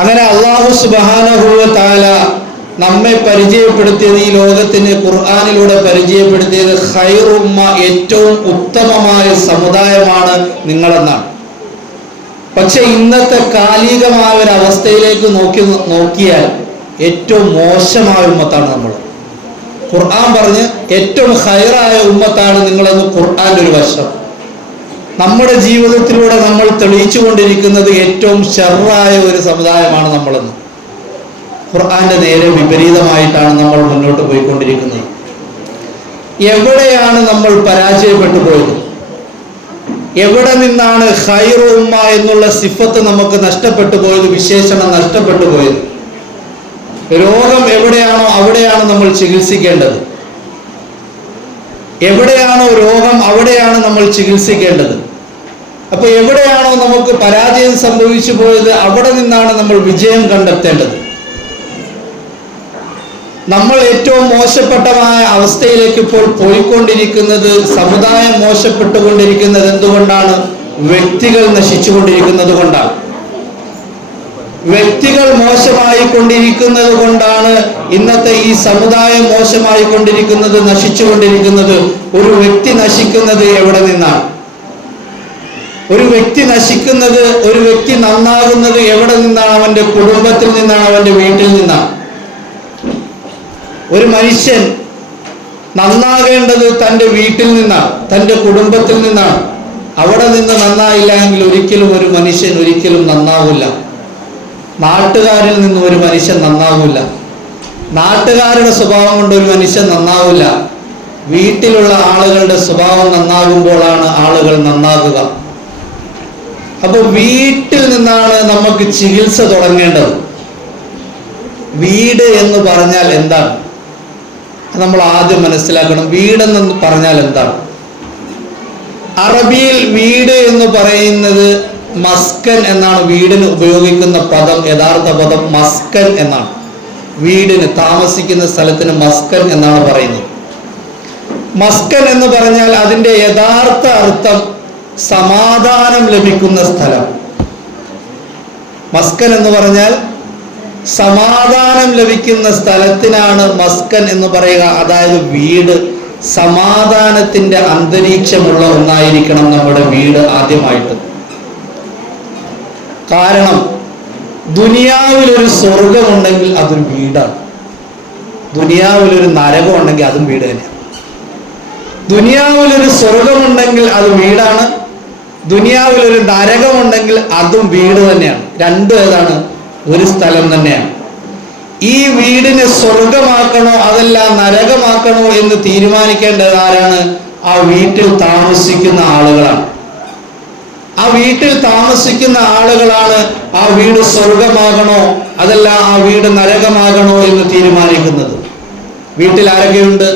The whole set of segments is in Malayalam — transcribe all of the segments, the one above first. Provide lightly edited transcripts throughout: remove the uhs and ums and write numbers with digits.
അങ്ങനെ അല്ലാഹു സുബ്ഹാനഹു വ തആല നമ്മെ പരിചയപ്പെടുത്തിയത്, ഈ ലോകത്തിന് ഖുർആനിലൂടെ പരിചയപ്പെടുത്തിയത് ഖൈറുമ്മ, ഏറ്റവും ഉത്തമമായ സമുദായമാണ് നിങ്ങളെന്നാണ്. പക്ഷെ ഇന്നത്തെ കാലികമായ ഒരു അവസ്ഥയിലേക്ക് നോക്കിയാൽ ഏറ്റവും മോശമായ ഉമ്മത്താണ് നമ്മൾ. ഖുർആൻ പറഞ്ഞ് ഏറ്റവും ഖൈറായ ഉമ്മത്താണ് നിങ്ങളെന്ന് ഖുർആന്റെ ഒരു വശം. നമ്മുടെ ജീവിതത്തിലൂടെ നമ്മൾ തെളിയിച്ചു കൊണ്ടിരിക്കുന്നത് ഏറ്റവും ഷർറായ ഒരു സമുദായമാണ് നമ്മളെന്ന്. ഖുർആന്റെ നേരെ വിപരീതമായിട്ടാണ് നമ്മൾ മുന്നോട്ട് പോയിക്കൊണ്ടിരിക്കുന്നത്. എവിടെയാണ് നമ്മൾ പരാജയപ്പെട്ടു പോയത്? എവിടെ നിന്നാണ് ഖൈറു ഉമ്മ എന്നുള്ള സിഫത്ത് നമുക്ക് നഷ്ടപ്പെട്ടു പോയത്, വിശേഷണം നഷ്ടപ്പെട്ടു പോയത്? രോഗം എവിടെയാണോ അവിടെയാണ് നമ്മൾ ചികിത്സിക്കേണ്ടത്. എവിടെയാണോ രോഗം അവിടെയാണ് നമ്മൾ ചികിത്സിക്കേണ്ടത്. അപ്പൊ എവിടെയാണോ നമുക്ക് പരാജയം സംഭവിച്ചു പോയത് അവിടെ നിന്നാണ് നമ്മൾ വിജയം കണ്ടെത്തേണ്ടത്. നമ്മൾ ഏറ്റവും മോശപ്പെട്ടമായ അവസ്ഥയിലേക്ക് ഇപ്പോൾ പോയിക്കൊണ്ടിരിക്കുന്നത്, സമുദായം മോശപ്പെട്ടുകൊണ്ടിരിക്കുന്നത് എന്തുകൊണ്ടാണ്? വ്യക്തികൾ നശിച്ചുകൊണ്ടിരിക്കുന്നത് കൊണ്ടാണ്. വ്യക്തികൾ മോശമായി കൊണ്ടിരിക്കുന്നത് കൊണ്ടാണ് ഇന്നത്തെ ഈ സമുദായം മോശമായി കൊണ്ടിരിക്കുന്നത്, നശിച്ചുകൊണ്ടിരിക്കുന്നത്. ഒരു വ്യക്തി നശിക്കുന്നത് എവിടെ നിന്നാണ്? ഒരു വ്യക്തി നശിക്കുന്നത്, ഒരു വ്യക്തി നന്നാകുന്നത് എവിടെ നിന്നാണ്? അവന്റെ കുടുംബത്തിൽ നിന്നാണ്, അവന്റെ വീട്ടിൽ നിന്നാണ്. ഒരു മനുഷ്യൻ നന്നാകേണ്ടത് തൻ്റെ വീട്ടിൽ നിന്നാണ്, തൻ്റെ കുടുംബത്തിൽ നിന്നാണ്. അവിടെ നിന്ന് നന്നായില്ല എങ്കിൽ ഒരിക്കലും ഒരു മനുഷ്യൻ ഒരിക്കലും നന്നാവില്ല. നാട്ടുകാരിൽ നിന്ന് ഒരു മനുഷ്യൻ നന്നാവില്ല. നാട്ടുകാരുടെ സ്വഭാവം കൊണ്ട് ഒരു മനുഷ്യൻ നന്നാവില്ല. വീട്ടിലുള്ള ആളുകളുടെ സ്വഭാവം നന്നാകുമ്പോഴാണ് ആളുകൾ നന്നാകുക. അപ്പൊ വീട്ടിൽ നിന്നാണ് നമുക്ക് ചികിത്സ തുടങ്ങേണ്ടത്. വീട് എന്ന് പറഞ്ഞാൽ എന്താണ് നമ്മൾ ആദ്യം മനസ്സിലാക്കണം. വീടെന്ന് പറഞ്ഞാൽ എന്താണ്? അറബിയിൽ വീട് എന്ന് പറയുന്നത് മസ്കൻ എന്നാണ്. വീടിന് ഉപയോഗിക്കുന്ന പദം, യഥാർത്ഥ പദം മസ്കൻ എന്നാണ്. വീടിന്, താമസിക്കുന്ന സ്ഥലത്തിന് മസ്കൻ എന്നാണ് പറയുന്നത്. മസ്കൻ എന്ന് പറഞ്ഞാൽ അതിൻ്റെ യഥാർത്ഥ അർത്ഥം സമാധാനം ലഭിക്കുന്ന സ്ഥലം. മസ്കൻ എന്ന് പറഞ്ഞാൽ സമാധാനം ലഭിക്കുന്ന സ്ഥലത്തിനാണ് മസ്കൻ എന്ന് പറയുക. അതായത് വീട്, സമാധാനത്തിന്റെ അന്തരീക്ഷമുള്ള ഒന്നായിരിക്കണം നമ്മുടെ വീട് ആദ്യമായിട്ട്. കാരണം ദുനിയാവിലൊരു സ്വർഗമുണ്ടെങ്കിൽ അതൊരു വീടാണ്. ദുനിയാവിലൊരു നരകം ഉണ്ടെങ്കിൽ അതും വീട് തന്നെയാണ്. ദുനിയാവിലൊരു സ്വർഗമുണ്ടെങ്കിൽ അത് വീടാണ്. ദുനിയാവിലൊരു നരകമുണ്ടെങ്കിൽ അതും വീട് തന്നെയാണ്. രണ്ടും ഏതാണ്? ഒരു സ്ഥലം തന്നെയാണ്. ഈ വീടിനെ സ്വർഗമാക്കണോ അതല്ല നരകമാക്കണോ എന്ന് തീരുമാനിക്കേണ്ടത് ആരാണ്? ആ വീട്ടിൽ താമസിക്കുന്ന ആളുകളാണ്. ആ വീട്ടിൽ താമസിക്കുന്ന ആളുകളാണ് ആ വീട് സ്വർഗമാകണോ അതല്ല ആ വീട് നരകമാകണോ എന്ന് തീരുമാനിക്കുന്നത്. വീട്ടിൽ ആരൊക്കെയുണ്ട്?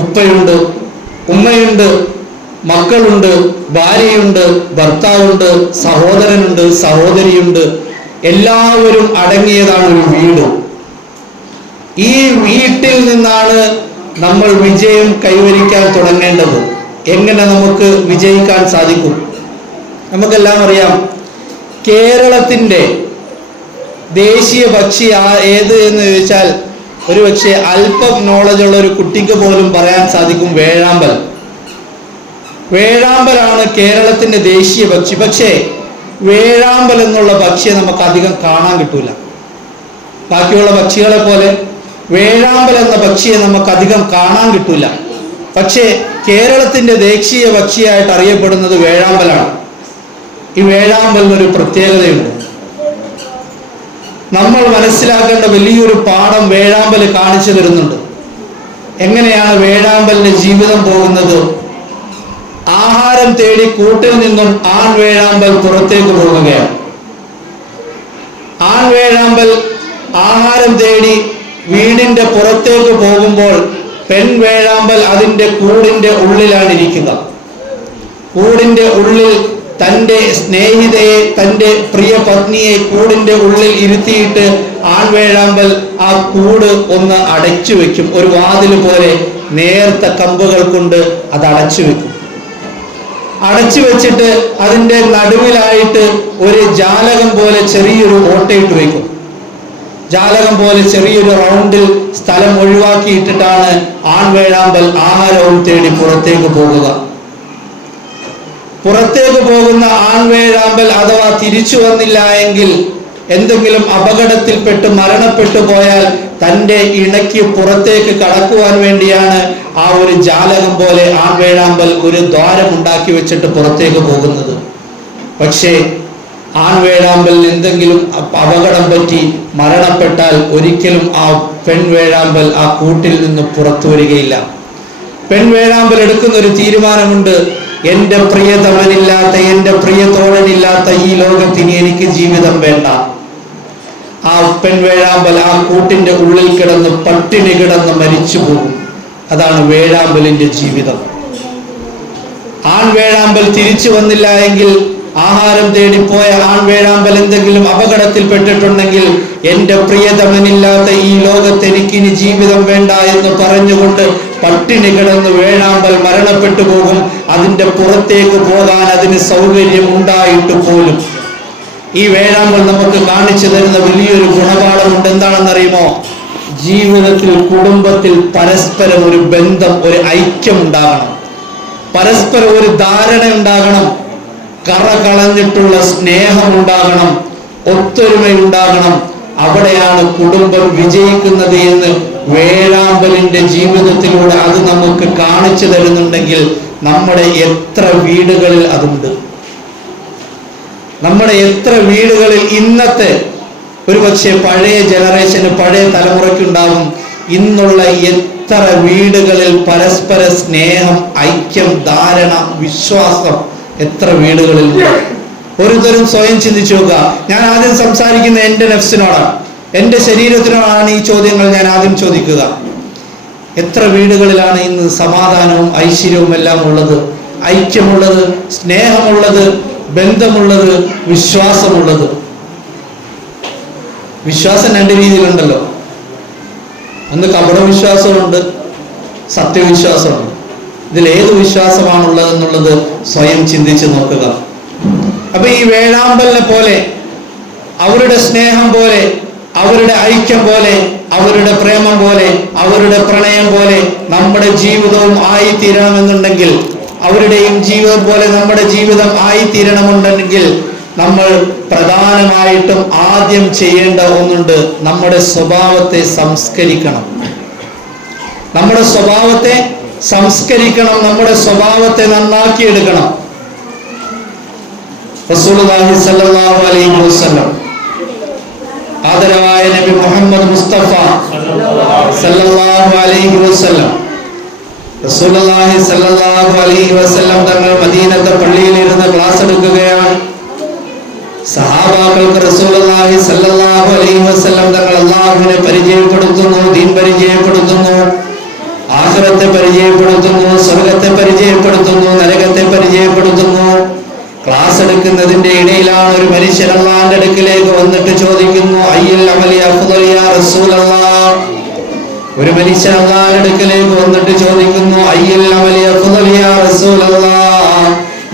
ഉപ്പയുണ്ട്, ഉമ്മയുണ്ട്, മക്കളുണ്ട്, ഭാര്യയുണ്ട്, ഭർത്താവുണ്ട്, സഹോദരനുണ്ട്, സഹോദരിയുണ്ട്. എല്ലാവരും അടങ്ങിയതാണ് ഒരു വീട്. ഈ വീട്ടിൽ നിന്നാണ് നമ്മൾ വിജയം കൈവരിക്കാൻ തുടങ്ങേണ്ടത്. എങ്ങനെ നമുക്ക് വിജയിക്കാൻ സാധിക്കും? നമുക്കെല്ലാം അറിയാം, കേരളത്തിൻ്റെ ദേശീയ പക്ഷി ഏത് എന്ന് ചോദിച്ചാൽ ഒരു പക്ഷേ അല്പം നോളജുള്ള ഒരു കുട്ടിക്ക് പോലും പറയാൻ സാധിക്കും വേഴാമ്പൽ. വേഴാമ്പലാണ് കേരളത്തിൻ്റെ ദേശീയ പക്ഷി. പക്ഷേ വേഴാമ്പൽ എന്നുള്ള പക്ഷിയെ നമുക്ക് അധികം കാണാൻ കിട്ടൂല. ബാക്കിയുള്ള പക്ഷികളെ പോലെ വേഴാമ്പൽ എന്ന പക്ഷിയെ നമുക്ക് അധികം കാണാൻ കിട്ടൂല. പക്ഷേ കേരളത്തിൻ്റെ ദേശീയ പക്ഷിയായിട്ട് അറിയപ്പെടുന്നത് വേഴാമ്പലാണ്. ഈ വേഴാമ്പലിനൊരു പ്രത്യേകതയുണ്ട്. നമ്മൾ മനസ്സിലാക്കേണ്ട വലിയൊരു പാഠം വേഴാമ്പൽ കാണിച്ചു തരുന്നുണ്ട്. എങ്ങനെയാണ് വേഴാമ്പലിന്റെ ജീവിതം പോകുന്നത്? ആഹാരം തേടി കൂട്ടിൽ നിന്നും ആൺ വേഴാമ്പൽ പുറത്തേക്ക് പോകുകയാണ്. ആൺ വേഴാമ്പൽ ആഹാരം തേടി വീടിന്റെ പുറത്തേക്ക് പോകുമ്പോൾ പെൺ വേഴാമ്പൽ അതിൻ്റെ കൂടിന്റെ ഉള്ളിലാണ് ഇരിക്കുക. കൂടിന്റെ ഉള്ളിൽ തൻ്റെ സ്നേഹിതയെ, തൻ്റെ പ്രിയ പത്നിയെ കൂടിന്റെ ഉള്ളിൽ ഇരുത്തിയിട്ട് ആൺവേഴാമ്പൽ ആ കൂട് ഒന്ന് അടച്ചു വെക്കും. ഒരു വാതിൽ പോലെ നേർത്ത കമ്പുകൾ കൊണ്ട് അത് അടച്ചു വെക്കും. അടച്ചു വെച്ചിട്ട് അതിൻ്റെ നടുവിലായിട്ട് ഒരു ജാലകം പോലെ ചെറിയൊരു ഓട്ടയിട്ട് വയ്ക്കും. ജാലകം പോലെ ചെറിയൊരു റൗണ്ടിൽ സ്ഥലം ഒഴിവാക്കിയിട്ടിട്ടാണ് ആൺവേഴാമ്പൽ ആഹാരവും തേടി പുറത്തേക്ക് പോകുക. പുറത്തേക്ക് പോകുന്ന ആൺവേഴാമ്പൽ അഥവാ തിരിച്ചു വന്നില്ല എങ്കിൽ, എന്തെങ്കിലും അപകടത്തിൽപ്പെട്ട് മരണപ്പെട്ടു പോയാൽ തൻ്റെ ഇണയ്ക്ക് പുറത്തേക്ക് കടക്കുവാൻ വേണ്ടിയാണ് ആ ഒരു ജാലകം പോലെ ആൺവേഴാമ്പൽ ഒരു ദ്വാരം ഉണ്ടാക്കി വെച്ചിട്ട് പുറത്തേക്ക് പോകുന്നത്. പക്ഷേ ആൺവേഴാമ്പലിന് എന്തെങ്കിലും അപകടം പറ്റി മരണപ്പെട്ടാൽ ഒരിക്കലും ആ പെൺവേഴാമ്പൽ ആ കൂട്ടിൽ നിന്ന് പുറത്തു വരികയില്ല. പെൺവേഴാമ്പൽ എടുക്കുന്ന ഒരു തീരുമാനമുണ്ട്, എൻ്റെ പ്രിയതമനില്ലാത്ത, എൻ്റെ പ്രിയതോഴനില്ലാത്ത ഈ ലോകത്തിന് എനിക്ക് ജീവിതം വേണ്ട. ആ പെൺവേഴാമ്പൽ ആ കൂട്ടിന്റെ ഉള്ളിൽ കിടന്ന് പട്ടിണി കിടന്ന് മരിച്ചു പോകും. അതാണ് വേഴാമ്പലിന്റെ ജീവിതം. ആൺവേഴാമ്പൽ തിരിച്ചു വന്നില്ല എങ്കിൽ, ആഹാരം തേടിപ്പോയ ആൺവേഴാമ്പൽ എന്തെങ്കിലും അപകടത്തിൽപ്പെട്ടിട്ടുണ്ടെങ്കിൽ, എൻ്റെ പ്രിയതമനില്ലാത്ത ഈ ലോകത്ത് എനിക്കിനി ജീവിതം വേണ്ട എന്ന് പറഞ്ഞുകൊണ്ട് പട്ടിണി കിടന്ന് വേഴാമ്പൽ മരണപ്പെട്ടു പോകും. അതിൻ്റെ പുറത്തേക്ക് പോകാൻ അതിന് സൗകര്യം ഉണ്ടായിട്ട് പോലും. ഈ വേഴാമ്പൽ നമുക്ക് കാണിച്ചു തരുന്ന വലിയൊരു ഗുണപാഠമുണ്ട്. എന്താണെന്നറിയുമോ? ജീവിതത്തിൽ, കുടുംബത്തിൽ പരസ്പരം ഒരു ബന്ധം, ഒരു ഐക്യം ഉണ്ടാകണം. പരസ്പരം ഒരു ധാരണ ഉണ്ടാകണം. കറ കളഞ്ഞിട്ടുള്ള സ്നേഹം ഉണ്ടാകണം. ഒത്തൊരുമയുണ്ടാകണം. അവിടെയാണ് കുടുംബം വിജയിക്കുന്നത് എന്ന് വേഴാമ്പലിന്റെ ജീവിതത്തിലൂടെ അത് നമുക്ക് കാണിച്ചു തരുന്നുണ്ടെങ്കിൽ, നമ്മുടെ എത്ര വീടുകളിൽ അതുണ്ട്? നമ്മുടെ എത്ര വീടുകളിൽ ഇന്നത്തെ ഒരുപക്ഷെ പഴയ ജനറേഷന്, പഴയ തലമുറയ്ക്കുണ്ടാവും, ഇന്നുള്ള എത്ര വീടുകളിൽ പരസ്പര സ്നേഹം, ഐക്യം, ധാരണ, വിശ്വാസം എത്ര വീടുകളിൽ ഉണ്ട്? ഒരുതരം സ്വയം ചിന്തിച്ചു നോക്കുക. ഞാൻ ആദ്യം സംസാരിക്കുന്ന എൻ്റെ നഫ്സിനോടാണ്, എൻ്റെ ശരീരത്തിനോടാണ് ഈ ചോദ്യങ്ങൾ ഞാൻ ആദ്യം ചോദിക്കുക. എത്ര വീടുകളിലാണ് ഇന്ന് സമാധാനവും ഐശ്വര്യവും എല്ലാം ഉള്ളത്, ഐക്യമുള്ളത്, സ്നേഹമുള്ളത്, ബന്ധമുള്ളത്, വിശ്വാസമുള്ളത്? വിശ്വാസം രണ്ട് രീതിയിലുണ്ടല്ലോ. ഒന്ന് കപട വിശ്വാസമുണ്ട്, സത്യവിശ്വാസമുണ്ട്. ഇതിലേത് വിശ്വാസമാണുള്ളതെന്നുള്ളത് സ്വയം ചിന്തിച്ച് നോക്കുക. അപ്പൊ ഈ വേഴാമ്പലിനെ പോലെ, അവരുടെ സ്നേഹം പോലെ, അവരുടെ ഐക്യം പോലെ, അവരുടെ പ്രേമം പോലെ, അവരുടെ പ്രണയം പോലെ നമ്മുടെ ജീവിതവും ആയിത്തീരണമെന്നുണ്ടെങ്കിൽ, അവരുടെയും ജീവിതം പോലെ നമ്മുടെ ജീവിതം ആയിത്തീരണമെന്നുണ്ടെങ്കിൽ, നമ്മൾ പ്രധാനമായിട്ടും ആദ്യം ചെയ്യേണ്ട ഒന്നുണ്ട്. നമ്മുടെ സ്വഭാവത്തെ സംസ്കരിക്കണം. നമ്മുടെ സ്വഭാവത്തെ സംസ്കരിക്കണം. നമ്മുടെ സ്വഭാവത്തെ നന്നാക്കിയെടുക്കണം. റസൂലുള്ളാഹി സ്വല്ലല്ലാഹു അലൈഹി വസല്ലം, ആദരവായ നബി മുഹമ്മദ് മുസ്തഫ സല്ലല്ലാഹു അലൈഹി വസല്ലം, റസൂലുള്ളാഹി സല്ലല്ലാഹു അലൈഹി വസല്ലം തങ്ങൾ മദീനത്തെ പള്ളിയിൽ ഇരുന്ന് ക്ലാസ് എടുക്കുകയാണ്. സഹാബാക്കൾക്ക് റസൂലുള്ളാഹി സല്ലല്ലാഹു അലൈഹി വസല്ലം തങ്ങൾ അല്ലാഹുവിനെ പരിചയപ്പെടുത്തുന്നു, ദീൻ പരിചയപ്പെടുത്തുന്നു, ആഖിറത്തെ പരിചയപ്പെടുത്തുന്നു, സ്വർഗ്ഗത്തെ പരിചയപ്പെടുത്തുന്നു, നരകത്തെ പരിചയപ്പെടുത്തുന്നു. ക്ലാസ് എടുക്കുന്നതിന്റെ ഇടയിലാണ് ഒരു മനുഷ്യൻ അല്ലാഹുവിന്റെ അടുക്കിലേക്ക് വന്നിട്ട് ചോദിക്കുന്നു, അയ്യുൽ അമലി അഫ്ദൽ യാ റസൂലല്ലാഹ്. ഒരു മനുഷ്യൻ അല്ലാഹുവിന്റെ അടുക്കിലേക്ക് വന്നിട്ട് ചോദിക്കുന്നു, അയ്യുൽ അമലി അഫ്ദൽ യാ റസൂലല്ലാഹ്,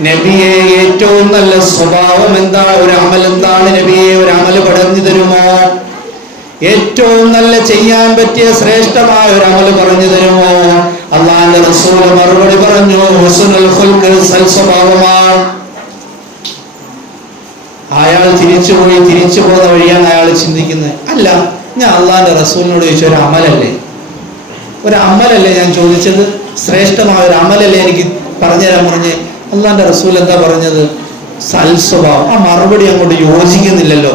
നബിയെ ഏറ്റവും നല്ല സ്വഭാവം എന്താണ്, ഒരു അമൽ എന്താണ് നബിയെ, ഒരു അമൽ പറഞ്ഞു തരുമോ? ഏറ്റവും നല്ല ചെയ്യാൻ പറ്റിയ ശ്രേഷ്ഠമായ ഒരു അമൽ പറഞ്ഞു തരുമോ? അല്ലാഹുവിന്റെ റസൂൽ മറുപടി പറഞ്ഞു, ഹുസ്നുൽ ഖുൽഖ്, സൽസ്വഭാവമാണ്. അയാൾ തിരിച്ചു പോകുന്ന വഴിയാണ് അയാൾ ചിന്തിക്കുന്നത്, അല്ല ഞാൻ അള്ളാഹിന്റെ റസൂലിനോട് ചോദിച്ച ഒരു അമലല്ലേ ഞാൻ ചോദിച്ചത്, ശ്രേഷ്ഠമായ ഒരു അമലല്ലേ എനിക്ക് പറഞ്ഞുതരാൻ പറഞ്ഞ്. അള്ളാഹിന്റെ റസൂൽ എന്താ പറഞ്ഞത്? സൽസ്വഭാവം. ആ മറുപടി അങ്ങോട്ട് യോജിക്കുന്നില്ലല്ലോ.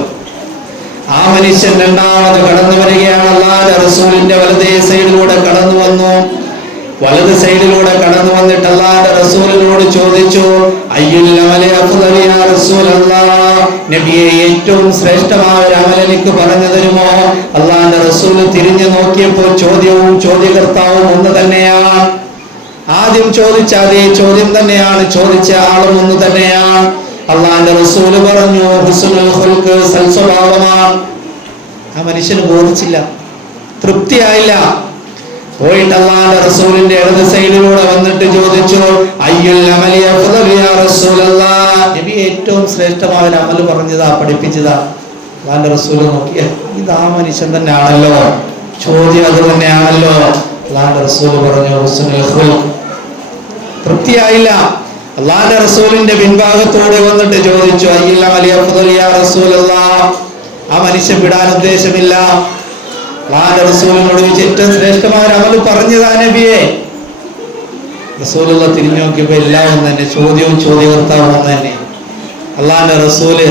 ആ മനുഷ്യൻ രണ്ടാമത് കടന്നു വരികയാണ്. അള്ളാഹിന്റെ റസൂലിന്റെ വലതേ സൈഡിലൂടെ കടന്നു വന്നു. വലത് സൈഡിലൂടെ കടന്നു വന്നിട്ട് അല്ലാഹുവിന്റെ റസൂലിനോട് ചോദിച്ചു, അയ്യുൽ അമലി അഫ്ദൽ യാ റസൂലല്ലാഹ്, നബിയെ ഏറ്റവും ശ്രേഷ്ഠമായ ഒരു അമൽ എനിക്ക് പറഞ്ഞു തരുമോ? അല്ലാഹുവിന്റെ റസൂൽ തിരിഞ്ഞു നോക്കിയപ്പോൾ ചോദ്യവും ചോദ്യകർത്താവും ഒന്ന് തന്നെയാണ്. ആദ്യം ചോദിച്ച അതേ ചോദ്യം തന്നെയാണ്, ചോദിച്ച ആളും ഒന്ന് തന്നെയാണ്. അല്ലാഹുവിന്റെ റസൂൽ പറഞ്ഞു, ഹുസ്നുൽ ഖുൽഖ്, സൽസ്വഭാവമാണ്. ആ മനുഷ്യന് ബോധിച്ചില്ല, തൃപ്തിയായില്ല. പോയിട്ട് അല്ലാഹുവിന്റെ റസൂലിന്റെ ഇടത് സൈഡിലൂടെ വന്നിട്ട് ചോദിച്ചു, അയ്യുൽ അമലി അഫ്ളലു യാ റസൂലല്ലാഹ്, നബി ഏറ്റവും ശ്രേഷ്ഠമായ അമൽ പറഞ്ഞതാ, പഠിപ്പിച്ചതാ. അല്ലാഹുവിന്റെ റസൂൽ നോക്കിയ ഇതാ മനുഷ്യൻ തന്നെയാണല്ലോ, ചോദ്യം അത് തന്നെയാണല്ലോ. അല്ലാഹുവിന്റെ റസൂൽ പറഞ്ഞു ഹുസ്നുൽ ഖുൽഖ്. തൃപ്തിയായില്ല. അല്ലാഹുവിന്റെ റസൂലിന്റെ പിൻഭാഗത്തോടെ വന്നിട്ട് ചോദിച്ചു, അയ്യുൽ അമലി അഫ്ളലു യാ റസൂലല്ലാഹ്, ആ മനുഷ്യൻ വിടാൻ ഉദ്ദേശമില്ല. അല്ലാഹുവിന്റെ റസൂലിനോട് ചോദിച്ചു, ഏറ്റവും ശ്രേഷ്ഠമായ അമൽ പറഞ്ഞതാ നബിയെ. റസൂലുള്ള തിരിഞ്ഞു നോക്കിയപ്പോ എല്ലാം ഒന്ന് തന്നെ, ചോദ്യവും ചോദ്യകർത്താവും ഒന്ന് തന്നെ. അല്ലാഹുവിന്റെ റസൂല്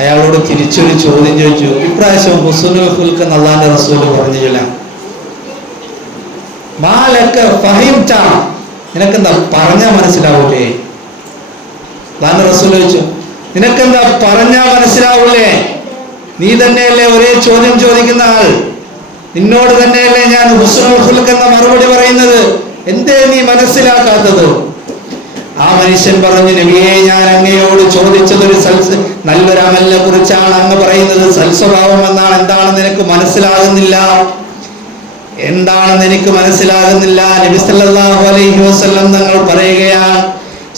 അയാളോട് തിരിച്ചൊരു ചോദ്യം ചോദിച്ചു. ഇപ്രാവശ്യം ഹുസ്നുൽ ഖുൽഖ് എന്ന് അല്ലാഹുവിന്റെ റസൂല് പറഞ്ഞില്ല. മാലക ഫഹിംത, നിനക്കെന്താ പറഞ്ഞാ മനസ്സിലാവൂലേ? അല്ലാഹുവിന്റെ റസൂൽ ചോദിച്ചു, നിനക്കെന്താ പറഞ്ഞാ മനസ്സിലാവൂലേ? നീ തന്നെയല്ലേ ഒരേ ചോദ്യം ചോദിക്കുന്ന ആൾ, നിന്നോട് തന്നെയല്ലേ ഞാൻ ഹുസ്നുൽ ഖുൽഖ് എന്ന മറുപടി പറയുന്നത്, എന്തേ നീ മനസ്സിലാക്കാത്തത്? ആ മനുഷ്യൻ പറഞ്ഞു, നബിയെ, ഞാൻ അങ്ങയോട് ചോദിച്ചത് ഒരു നല്ലൊരു അമലിനെ കുറിച്ചാണ്. അങ്ങ് പറയുന്നത് സൽസ്വഭാവം എന്നാണ്. എന്താണെന്ന് എനിക്ക് മനസ്സിലാകുന്നില്ല, എന്താണെന്ന് എനിക്ക് മനസ്സിലാകുന്നില്ല. നബി സല്ലല്ലാഹു അലൈഹി വസല്ലം തങ്ങൾ പറയുകയാണ്,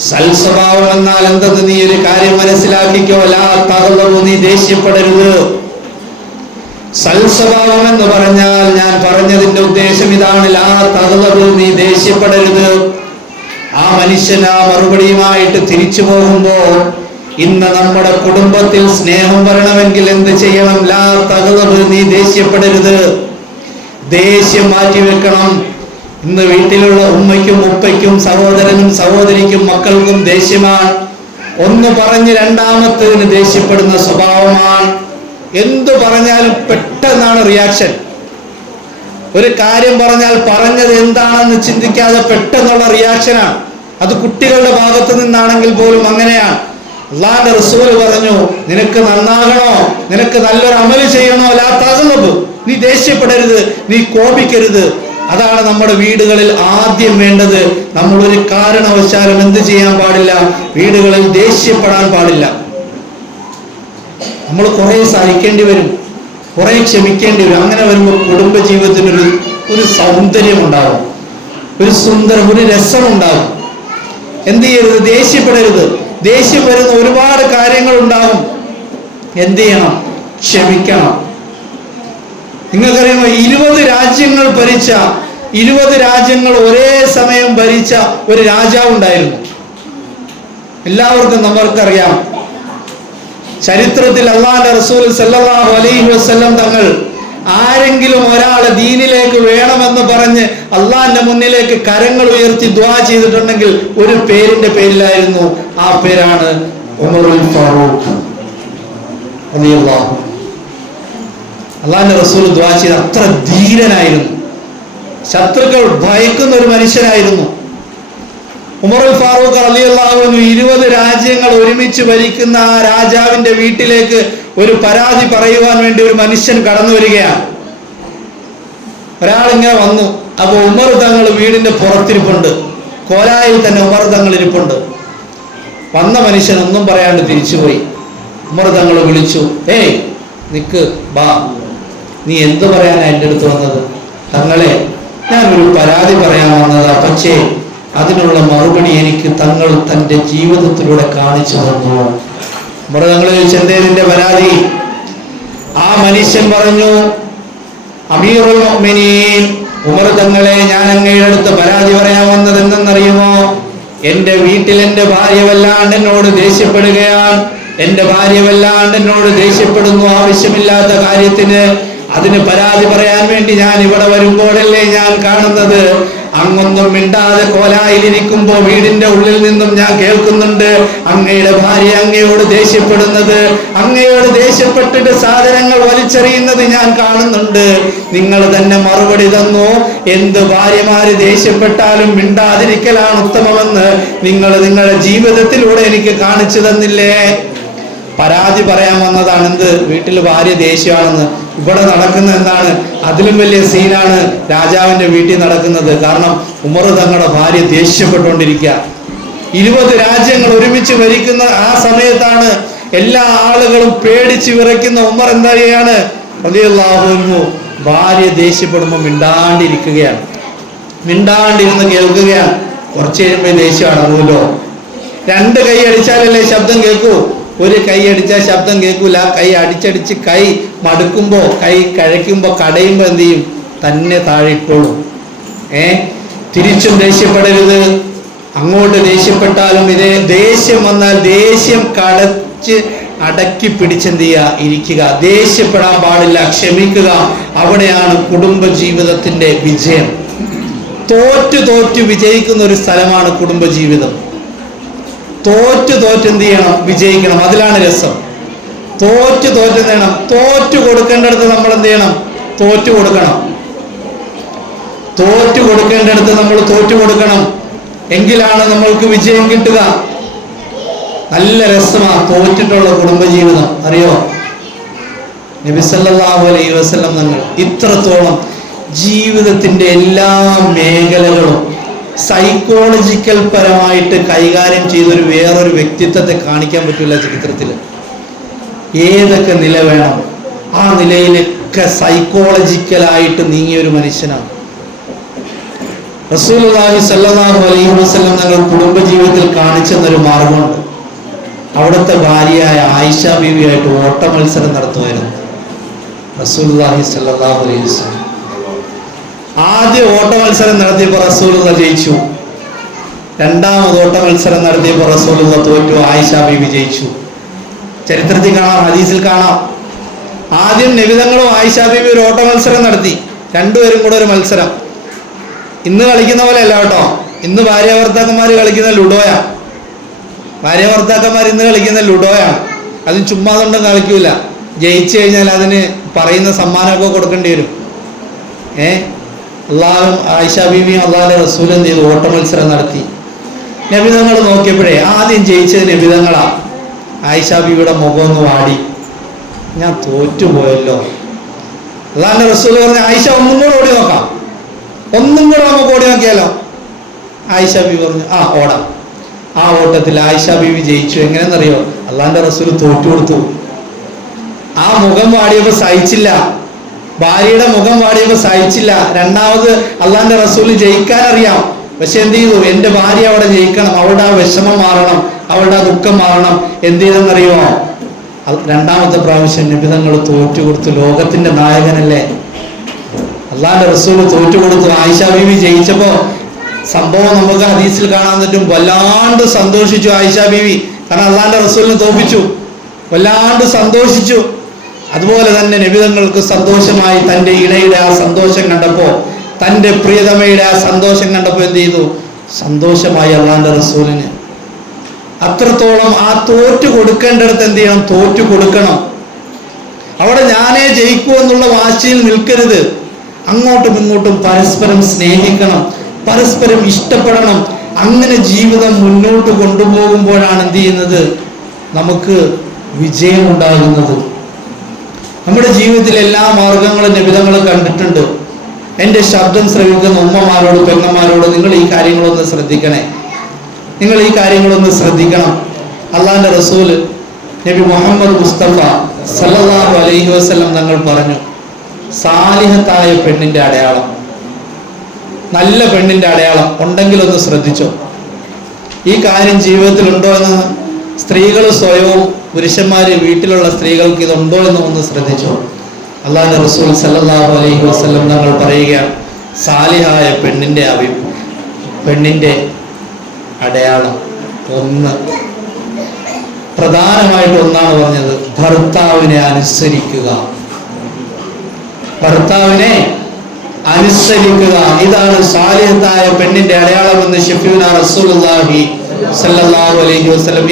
സൽസ്വഭാവം എന്നാൽ എന്തെന്ന് നീ ഒരു കാര്യം മനസ്സിലാക്കിക്കോ, ലാ തഗ്ളബു, നീ ദേഷ്യപ്പെടരുത്. സൽസ്വഭാവം എന്ന് പറഞ്ഞാൽ ഞാൻ പറഞ്ഞതിന്റെ ഉദ്ദേശം ഇതാണ്, ലാ തഗ്ളബു, നീ ദേഷ്യപ്പെടരുത്. ആ മനുഷ്യൻ ആ മറുപടിയുമായിട്ട് തിരിച്ചു പോകുമ്പോ, ഇന്ന് നമ്മുടെ കുടുംബത്തിൽ സ്നേഹം വരണമെങ്കിൽ എന്ത് ചെയ്യണം? ലാ തഗ്ളബു, നീ ദേഷ്യപ്പെടരുത്, ദേഷ്യം മാറ്റിവെക്കണം. ഇന്ന് വീട്ടിലുള്ള ഉമ്മയ്ക്കും ഉപ്പയ്ക്കും സഹോദരനും സഹോദരിക്കും മക്കൾക്കും ദേഷ്യമാണ്. ഒന്ന് പറഞ്ഞ് രണ്ടാമത്തതിന് ദേഷ്യപ്പെടുന്ന സ്വഭാവമാണ്. എന്തു പറഞ്ഞാലും പെട്ടെന്നാണ് റിയാക്ഷൻ. ഒരു കാര്യം പറഞ്ഞാൽ പറഞ്ഞത് എന്താണെന്ന് ചിന്തിക്കാതെ പെട്ടെന്നുള്ള റിയാക്ഷനാണ്. അത് കുട്ടികളുടെ ഭാഗത്ത് നിന്നാണെങ്കിൽ പോലും അങ്ങനെയാണ്. അല്ലാഹുവിന്റെ റസൂൽ പറഞ്ഞു, നിനക്ക് നന്നാകണോ, നിനക്ക് നല്ലൊരു അമൽ ചെയ്യണോ, ലാ തഗ്ളബ്, നീ ദേഷ്യപ്പെടരുത്, നീ കോപിക്കരുത്. അതാണ് നമ്മുടെ വീടുകളിൽ ആദ്യം വേണ്ടത്. നമ്മൾ ഒരു കാരണവശാലും എന്ത് ചെയ്യാൻ പാടില്ല? വീടുകളിൽ ദേഷ്യപ്പെടാൻ പാടില്ല. നമ്മൾ കുറെ സഹിക്കേണ്ടി വരും, കുറെ ക്ഷമിക്കേണ്ടി വരും. അങ്ങനെ വരുമ്പോൾ കുടുംബ ജീവിതത്തിനൊരു ഒരു സൗന്ദര്യം ഉണ്ടാകും, ഒരു ഒരു രസമുണ്ടാകും. എന്ത് ചെയ്യരുത്? ദേഷ്യപ്പെടരുത്. ദേഷ്യം വരുന്ന ഒരുപാട് കാര്യങ്ങൾ ഉണ്ടാകും. എന്ത് ചെയ്യണം? ക്ഷമിക്കണം. നിങ്ങൾക്കറിയാമോ, 20 രാജ്യങ്ങൾ ഭരിച്ച 20 രാജ്യങ്ങൾ ഒരേ സമയം ഭരിച്ച ഒരു രാജാവ് ഉണ്ടായിരുന്നു. എല്ലാവർക്കും നമ്മൾക്കറിയാം. ചരിത്രത്തിൽ അല്ലാഹുവിന്റെ റസൂൽ സല്ലല്ലാഹു അലൈഹി വസല്ലം തങ്ങൾ ആരെങ്കിലും ഒരാളെ ദീനിലേക്ക് വേണമെന്ന് പറഞ്ഞ് അള്ളാഹിന്റെ മുന്നിലേക്ക് കരങ്ങൾ ഉയർത്തി ദുആ ചെയ്തിട്ടുണ്ടെങ്കിൽ ഒരു പേരിന്റെ പേരിലായിരുന്നു. ആ പേരാണ് ഉമറുൽ ഫാറൂഖ് റളിയല്ലാഹു. അള്ളാഹിന്റെ റസൂൽ ദുആ ചെയ്ത് അത്ര ധീരനായിരുന്നു, ശത്രുക്കൾ ഭയക്കുന്ന ഒരു മനുഷ്യനായിരുന്നു ഉമറുൽ ഫാറൂഖ് റളിയല്ലാഹു അൻഹു. 20 രാജ്യങ്ങൾ ഒരുമിച്ച് ഭരിക്കുന്ന ആ രാജാവിന്റെ വീട്ടിലേക്ക് ഒരു പരാതി പറയുവാൻ വേണ്ടി ഒരു മനുഷ്യൻ കടന്നു വരികയാണ്. ഒരാളിങ്ങനെ വന്നു. അപ്പൊ ഉമർ തങ്ങൾ വീടിന്റെ പുറത്തിരിപ്പുണ്ട്, കോലായിൽ തന്നെ ഉമർ തങ്ങൾ ഇരിപ്പുണ്ട്. വന്ന മനുഷ്യൻ ഒന്നും പറയാണ്ട് തിരിച്ചുപോയി. ഉമർ തങ്ങൾ വിളിച്ചു, ഏയ് നിക്ക്, ബാ, നീ എന്ത് പറയാനാ എൻ്റെ അടുത്ത് വന്നത്? തങ്ങളെ, ഞാനൊരു പരാതി പറയാൻ വന്നതാ, പക്ഷേ അതിനുള്ള മറുപടി എനിക്ക് തങ്ങൾ തൻ്റെ ജീവിതത്തിലൂടെ കാണിച്ചു തന്നു. ഉമർ തങ്ങൾ ചോദിച്ചു, എന്തേ നിന്റെ പരാതി? ആ മനുഷ്യൻ പറഞ്ഞു, അമീറുൽ മുഅ്മിനീൻ, ഉമർ തങ്ങളെ, ഞാൻ അങ്ങയുടെ അടുത്ത് പരാതി പറയാൻ വന്നത് എന്തെന്നറിയുമോ? എൻ്റെ വീട്ടിൽ എൻ്റെ ഭാര്യ വല്ലാണ്ട് എന്നോട് ദേഷ്യപ്പെടുകയാണ്. എൻ്റെ ഭാര്യ വല്ലാണ്ട് എന്നോട് ദേഷ്യപ്പെടുന്നു ആവശ്യമില്ലാത്ത കാര്യത്തിന്. അതിന് പരാതി പറയാൻ വേണ്ടി ഞാൻ ഇവിടെ വരുമ്പോഴല്ലേ ഞാൻ കാണുന്നത് അങ്ങൊന്നും മിണ്ടാതെ കോലായിലിരിക്കുമ്പോ വീടിന്റെ ഉള്ളിൽ നിന്നും ഞാൻ കേൾക്കുന്നുണ്ട് അങ്ങയുടെ ഭാര്യ അങ്ങയോട് ദേഷ്യപ്പെടുന്നത്, അങ്ങയോട് ദേഷ്യപ്പെട്ടിട്ട് സാധനങ്ങൾ വലിച്ചെറിയുന്നത് ഞാൻ കാണുന്നുണ്ട്. നിങ്ങൾ തന്നെ മറുപടി തന്നു, എന്ത് ഭാര്യമാര് ദേഷ്യപ്പെട്ടാലും മിണ്ടാതിരിക്കലാണ് ഉത്തമമെന്ന് നിങ്ങൾ നിങ്ങളുടെ ജീവിതത്തിലൂടെ എനിക്ക് കാണിച്ചു തന്നില്ലേ? പരാതി പറയാൻ വന്നതാണ്. എന്ത്? വീട്ടിൽ ഭാര്യ ദേഷ്യമാണെന്ന്. ഇവിടെ നടക്കുന്ന എന്താണ്? അതിലും വലിയ സീനാണ് രാജാവിന്റെ വീട്ടിൽ നടക്കുന്നത്. കാരണം ഉമർ തങ്ങളുടെ ഭാര്യ ദേഷ്യപ്പെട്ടുകൊണ്ടിരിക്കുക. 20 രാജ്യങ്ങൾ ഒരുമിച്ച് ഭരിക്കുന്ന ആ സമയത്താണ് എല്ലാ ആളുകളും പേടിച്ച് വിറയ്ക്കുന്ന ഉമർ എന്താ ചെയ്യാണ്? റളിയല്ലാഹു അൻഹു ഭാര്യ ദേഷ്യപ്പെടുമ്പോൾ മിണ്ടാണ്ടിരിക്കുകയാണ്. മിണ്ടാണ്ടിരുന്ന് കേൾക്കുകയാണ്. കുറച്ച് കഴിയുമ്പോൾ ദേഷ്യം അടങ്ങുമല്ലോ. 2 കൈ അടിച്ചാലല്ലേ ശബ്ദം കേൾക്കൂ. ഒരു കൈ അടിച്ചാൽ ശബ്ദം കേൾക്കൂല. കൈ അടിച്ചടിച്ച് കൈ മടുക്കുമ്പോൾ, കൈ കഴയ്ക്കുമ്പോൾ, കടയുമ്പോൾ എന്ത് ചെയ്യും? തന്നെ താഴെ ഇട്ടോളും. തിരിച്ചും ദേഷ്യപ്പെടരുത്. അങ്ങോട്ട് ദേഷ്യപ്പെട്ടാലും ഇതേ ദേഷ്യം വന്നാൽ ദേഷ്യം കടച്ച് അടക്കി പിടിച്ചെന്ത് ചെയ്യുക? ഇരിക്കുക. ദേഷ്യപ്പെടാൻ പാടില്ല, ക്ഷമിക്കുക. അവിടെയാണ് കുടുംബ ജീവിതത്തിന്റെ വിജയം. തോറ്റു വിജയിക്കുന്ന ഒരു സ്ഥലമാണ് കുടുംബജീവിതം. തോറ്റ് എന്ത് ചെയ്യണം? വിജയിക്കണം. അതിലാണ് രസം. തോറ്റ് എന്ത് ചെയ്യണം? തോറ്റു കൊടുക്കേണ്ടടുത്ത് നമ്മൾ എന്ത് ചെയ്യണം? തോറ്റു കൊടുക്കണം. തോറ്റു കൊടുക്കേണ്ടടുത്ത് നമ്മൾ തോറ്റു കൊടുക്കണം. എങ്കിലാണ് നമ്മൾക്ക് വിജയം കിട്ടുക. നല്ല രസമാണ് തോറ്റിട്ടുള്ള കുടുംബജീവിതം. അറിയോ, നബി സല്ലല്ലാഹു അലൈഹി വസല്ലം തങ്ങൾ ഇത്രത്തോളം ജീവിതത്തിന്റെ എല്ലാ മേഖലകളും സൈക്കോളജിക്കൽ പരമായിട്ട് കൈകാര്യം ചെയ്തൊരു വേറൊരു വ്യക്തിത്വത്തെ കാണിക്കാൻ പറ്റില്ല ചരിത്രത്തിൽ. ഏതൊക്കെ നില വേണം, ആ നിലയിലൊക്കെ സൈക്കോളജിക്കലായിട്ട് നീങ്ങിയ ഒരു മനുഷ്യനാണ് റസൂലുള്ളാഹി സ്വല്ലല്ലാഹു അലൈഹി വസല്ലം. തങ്ങൾ കുടുംബജീവിതത്തിൽ കാണിച്ചെന്നൊരു മാർഗമുണ്ട്. അവിടുത്തെ ഭാര്യയായ ആയിഷ ബീവിയായിട്ട് ഓട്ട മത്സരം നടത്തുമായിരുന്നു റസൂലുള്ളാഹി സ്വല്ലല്ലാഹു അലൈഹി വസല്ലം. ആദ്യ ഓട്ട മത്സരം നടത്തിയപ്പോൾ റസൂലുള്ള ജയിച്ചു. 2ാമത് ഓട്ട മത്സരം നടത്തിയപ്പോൾ റസൂലുള്ള തോറ്റു. ആയിഷ ബീവി ജയിച്ചു. ചരിത്രത്തിൽ കാണാം, ഹദീസിൽ കാണാം. ആദ്യം നബി തങ്ങളും ആയിഷ ബീവി ഒരു ഓട്ട മത്സരം നടത്തി. രണ്ടുപേരും കൂടെ ഒരു മത്സരം. ഇന്ന് കളിക്കുന്ന പോലെ അല്ല കേട്ടോ. ഇന്ന് ഭാര്യ ഭർത്താക്കന്മാർ കളിക്കുന്ന ലുഡോയാ. ഭാര്യ ഭർത്താക്കന്മാർ ഇന്ന് കളിക്കുന്ന ലുഡോയാണ്. അതിന് ചുമ്മാതൊന്നും കളിക്കൂല. ജയിച്ചു കഴിഞ്ഞാൽ അതിന് പറയുന്ന സമ്മാനമൊക്കെ കൊടുക്കേണ്ടി വരും. അള്ളാഹും ആയിഷ ബീവിയും അള്ളാഹുവിന്റെ റസൂലും എന്ത് ചെയ്തു? ഓട്ട മത്സരം നടത്തി. നബിതങ്ങൾ നോക്കിയപ്പോഴേ ആദ്യം ജയിച്ചത് നബിതങ്ങളാ. ആയിഷ ബീവിയുടെ മുഖം ഒന്ന് വാടി. ഞാൻ തോറ്റുപോയല്ലോ. അള്ളാഹുവിന്റെ റസൂൽ പറഞ്ഞു, ആയിഷ ഒന്നും കൂടെ ഓടി നോക്കാം, ഒന്നും കൂടെ നമുക്ക് ഓടി നോക്കിയാലോ. ആയിഷ ബീവി പറഞ്ഞു, ഓടാം. ആ ഓട്ടത്തിൽ ആയിഷ ബീവി ജയിച്ചു. എങ്ങനെയെന്നറിയോ? അള്ളാഹുവിന്റെ റസൂൽ തോറ്റു കൊടുത്തു. ആ മുഖം വാടിയപ്പോ സഹിച്ചില്ല. ഭാര്യയുടെ മുഖം വാടിയപ്പോ സഹിച്ചില്ല. 2ാമത് അള്ളാഹുവിന്റെ റസൂല് ജയിക്കാൻ അറിയാം. പക്ഷെ എന്ത് ചെയ്തു? എന്റെ ഭാര്യ അവിടെ ജയിക്കണം, അവളുടെ ആ വിഷമം മാറണം, അവളുടെ ആ ദുഃഖം മാറണം. എന്ത് ചെയ്തെന്നറിയോ? 2ാമത്തെ പ്രാവശ്യം നബിതങ്ങൾ തോറ്റു കൊടുത്തു. ലോകത്തിന്റെ നായകനല്ലേ അള്ളാഹുവിന്റെ റസൂല് തോറ്റു കൊടുത്തു. ആയിഷ ബീവി ജയിച്ചപ്പോ സംഭവം നമുക്ക് ഹദീസിൽ കാണാൻ പറ്റും. വല്ലാണ്ട് സന്തോഷിച്ചു ആയിഷ ബീവി. കാരണം അള്ളാഹുവിന്റെ റസൂലിനെ തോൽപ്പിച്ചു. വല്ലാണ്ട് സന്തോഷിച്ചു. അതുപോലെ തന്നെ നബിതങ്ങൾക്ക് സന്തോഷമായി. തൻ്റെ ഇണയുടെ ആ സന്തോഷം കണ്ടപ്പോ, തൻ്റെ പ്രിയതമയുടെ ആ സന്തോഷം കണ്ടപ്പോ എന്ത് ചെയ്തു? സന്തോഷമായി അള്ളാഹുവിന്റെ റസൂലിന്. അത്രത്തോളം ആ തോറ്റു കൊടുക്കേണ്ടടുത്ത് എന്ത് ചെയ്യണം? തോറ്റു കൊടുക്കണം. അവിടെ ഞാനേ ജയിക്കൂ എന്നുള്ള വാശിയിൽ നിൽക്കരുത്. അങ്ങോട്ടും ഇങ്ങോട്ടും പരസ്പരം സ്നേഹിക്കണം, പരസ്പരം ഇഷ്ടപ്പെടണം. അങ്ങനെ ജീവിതം മുന്നോട്ട് കൊണ്ടുപോകുമ്പോഴാണ് എന്ത് ചെയ്യുന്നത്? നമുക്ക് വിജയം ഉണ്ടാകുന്നത്. നമ്മുടെ ജീവിതത്തിൽ എല്ലാ മാർഗങ്ങളും നബിതങ്ങൾ കണ്ടിട്ടുണ്ട്. എൻ്റെ ശബ്ദം ശ്രവിക്കുന്ന ഉമ്മമാരോട്, പെങ്ങന്മാരോട് നിങ്ങൾ ഈ കാര്യങ്ങളൊന്ന് ശ്രദ്ധിക്കണേ. നിങ്ങൾ ഈ കാര്യങ്ങളൊന്ന് ശ്രദ്ധിക്കണം. അള്ളാഹുവിന്റെ റസൂൽ നബി മുഹമ്മദ് മുസ്തഫ സല്ലല്ലാഹു അലൈഹി വസല്ലം തങ്ങൾ പറഞ്ഞു, സാലിഹത്തായ പെണ്ണിന്റെ അടയാളം, നല്ല പെണ്ണിന്റെ അടയാളം ഉണ്ടെങ്കിൽ ഒന്ന് ശ്രദ്ധിച്ചോ. ഈ കാര്യം ജീവിതത്തിൽ ഉണ്ടോ എന്ന് സ്ത്രീകൾ സ്വയവും പുരുഷന്മാര് വീട്ടിലുള്ള സ്ത്രീകൾക്ക് ഇതുണ്ടോ എന്ന് ഒന്ന് ശ്രദ്ധിച്ചോ. അള്ളാഹുവിന്റെ റസൂൽ സല്ലല്ലാഹു അലൈഹി വസല്ലം തങ്ങൾ പറയുകയാണ്, സാലിഹായ പെണ്ണിന്റെ അടയാളം ഒന്ന്, പ്രധാനമായിട്ട് ഒന്നാണ് പറഞ്ഞത്, ഭർത്താവിനെ അനുസരിക്കുക. ഭർത്താവിനെ അനുസരിക്കുക, ഇതാണ് സാലിഹത്തായ പെണ്ണിന്റെ അടയാളം എന്ന് ശഫീഉന റസൂലുള്ളാഹി സല്ലല്ലാഹു അലൈഹി വസല്ലം.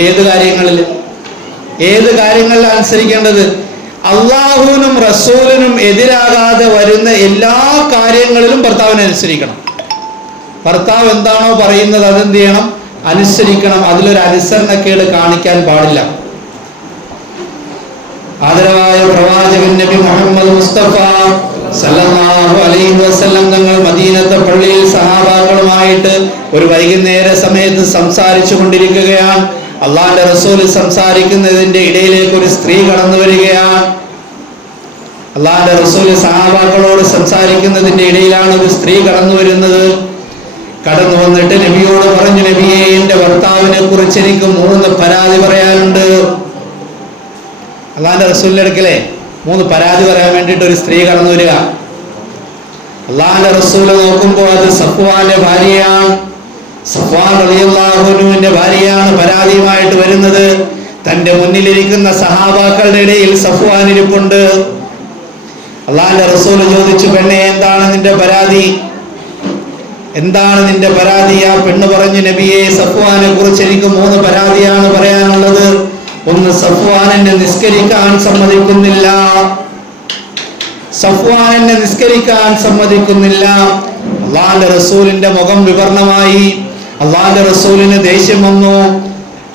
ഏത് കാര്യങ്ങളിൽ അനുസരിക്കേണ്ടത്? അള്ളാഹുവിനും റസൂലിനും എതിരാകാതെ വരുന്ന എല്ലാ കാര്യങ്ങളിലും ഭർത്താവിനെ അനുസരിക്കണം. ഭർത്താവ് എന്താണോ പറയുന്നത് അതെന്ത് ചെയ്യണം? അനുസരിക്കണം. അതിലൊരു അനുസരണക്കേട് കാണിക്കാൻ പാടില്ല. ആദരവായ പ്രവാചകൻ നബി മുഹമ്മദ് മുസ്തഫ സല്ലല്ലാഹു അലൈഹി വസല്ലം തങ്ങൾ മദീനത്തെ പള്ളിയിൽ സഹാബാക്കളുമായിട്ട് ഒരു വൈകുന്നേര സമയത്ത് സംസാരിച്ചു കൊണ്ടിരിക്കുകയാണ്. അള്ളാഹുവിന്റെ റസൂൽ സംസാരിക്കുന്നതിന്റെ ഇടയിലേക്ക് ഒരു സ്ത്രീ കടന്നു വരികയാണ്. അള്ളാഹുവിന്റെ റസൂൽ സഹാബാക്കളോട് സംസാരിക്കുന്നതിന്റെ ഇടയിലാണ് ഒരു സ്ത്രീ കടന്നു വരുന്നത്. കടന്നു വന്നിട്ട് നബിയോട് പറഞ്ഞു, നബിയെ, എന്റെ ഭർത്താവിനെ കുറിച്ച് എനിക്ക് 3 പരാതി പറയാനുണ്ട്. അള്ളാന്റെ റസൂലിന്റെ അടുക്കലെ 3 പരാതി പറയാൻ വേണ്ടിയിട്ട് ഒരു സ്ത്രീ കടന്നു വരിക. അള്ളാന്റെ റസൂല് നോക്കുമ്പോൾ അത് സഫ്വാന്റെ ഭാര്യയാണ്. സഫ്വാൻ റളിയല്ലാഹു അൻഹുവിന്റെ ഭാര്യയാണ് പരാതിയുമായിട്ട് വരുന്നത്. തന്റെ മുന്നിലിരിക്കുന്ന സഹാബാക്കളുടെ ഇടയിൽ സഫ്വാൻ ഇരിപ്പുണ്ട്. അള്ളാന്റെ റസൂല് ചോദിച്ചു, പെണ്ണെ, എന്താണ് നിന്റെ പരാതി? എന്താണ് നിന്റെ പരാതി? ആ പെണ്ണ് പറഞ്ഞു, നബിയെ, സഫ്വാനെ കുറിച്ച് എനിക്ക് 3 പരാതിയാണ് പറയാനുള്ളത്. ഒന്ന്, സഫ്വാൻ എന്നെ നിസ്കരിക്കാൻ സമ്മതിക്കുന്നില്ല. സഫ്വാൻ എന്നെ നിസ്കരിക്കാൻ സമ്മതിക്കുന്നില്ല. അള്ളാന്റെ റസൂലിന്റെ മുഖം വിവർണമായി. അള്ളാന്റെ റസൂലിന് ദേഷ്യം വന്നു.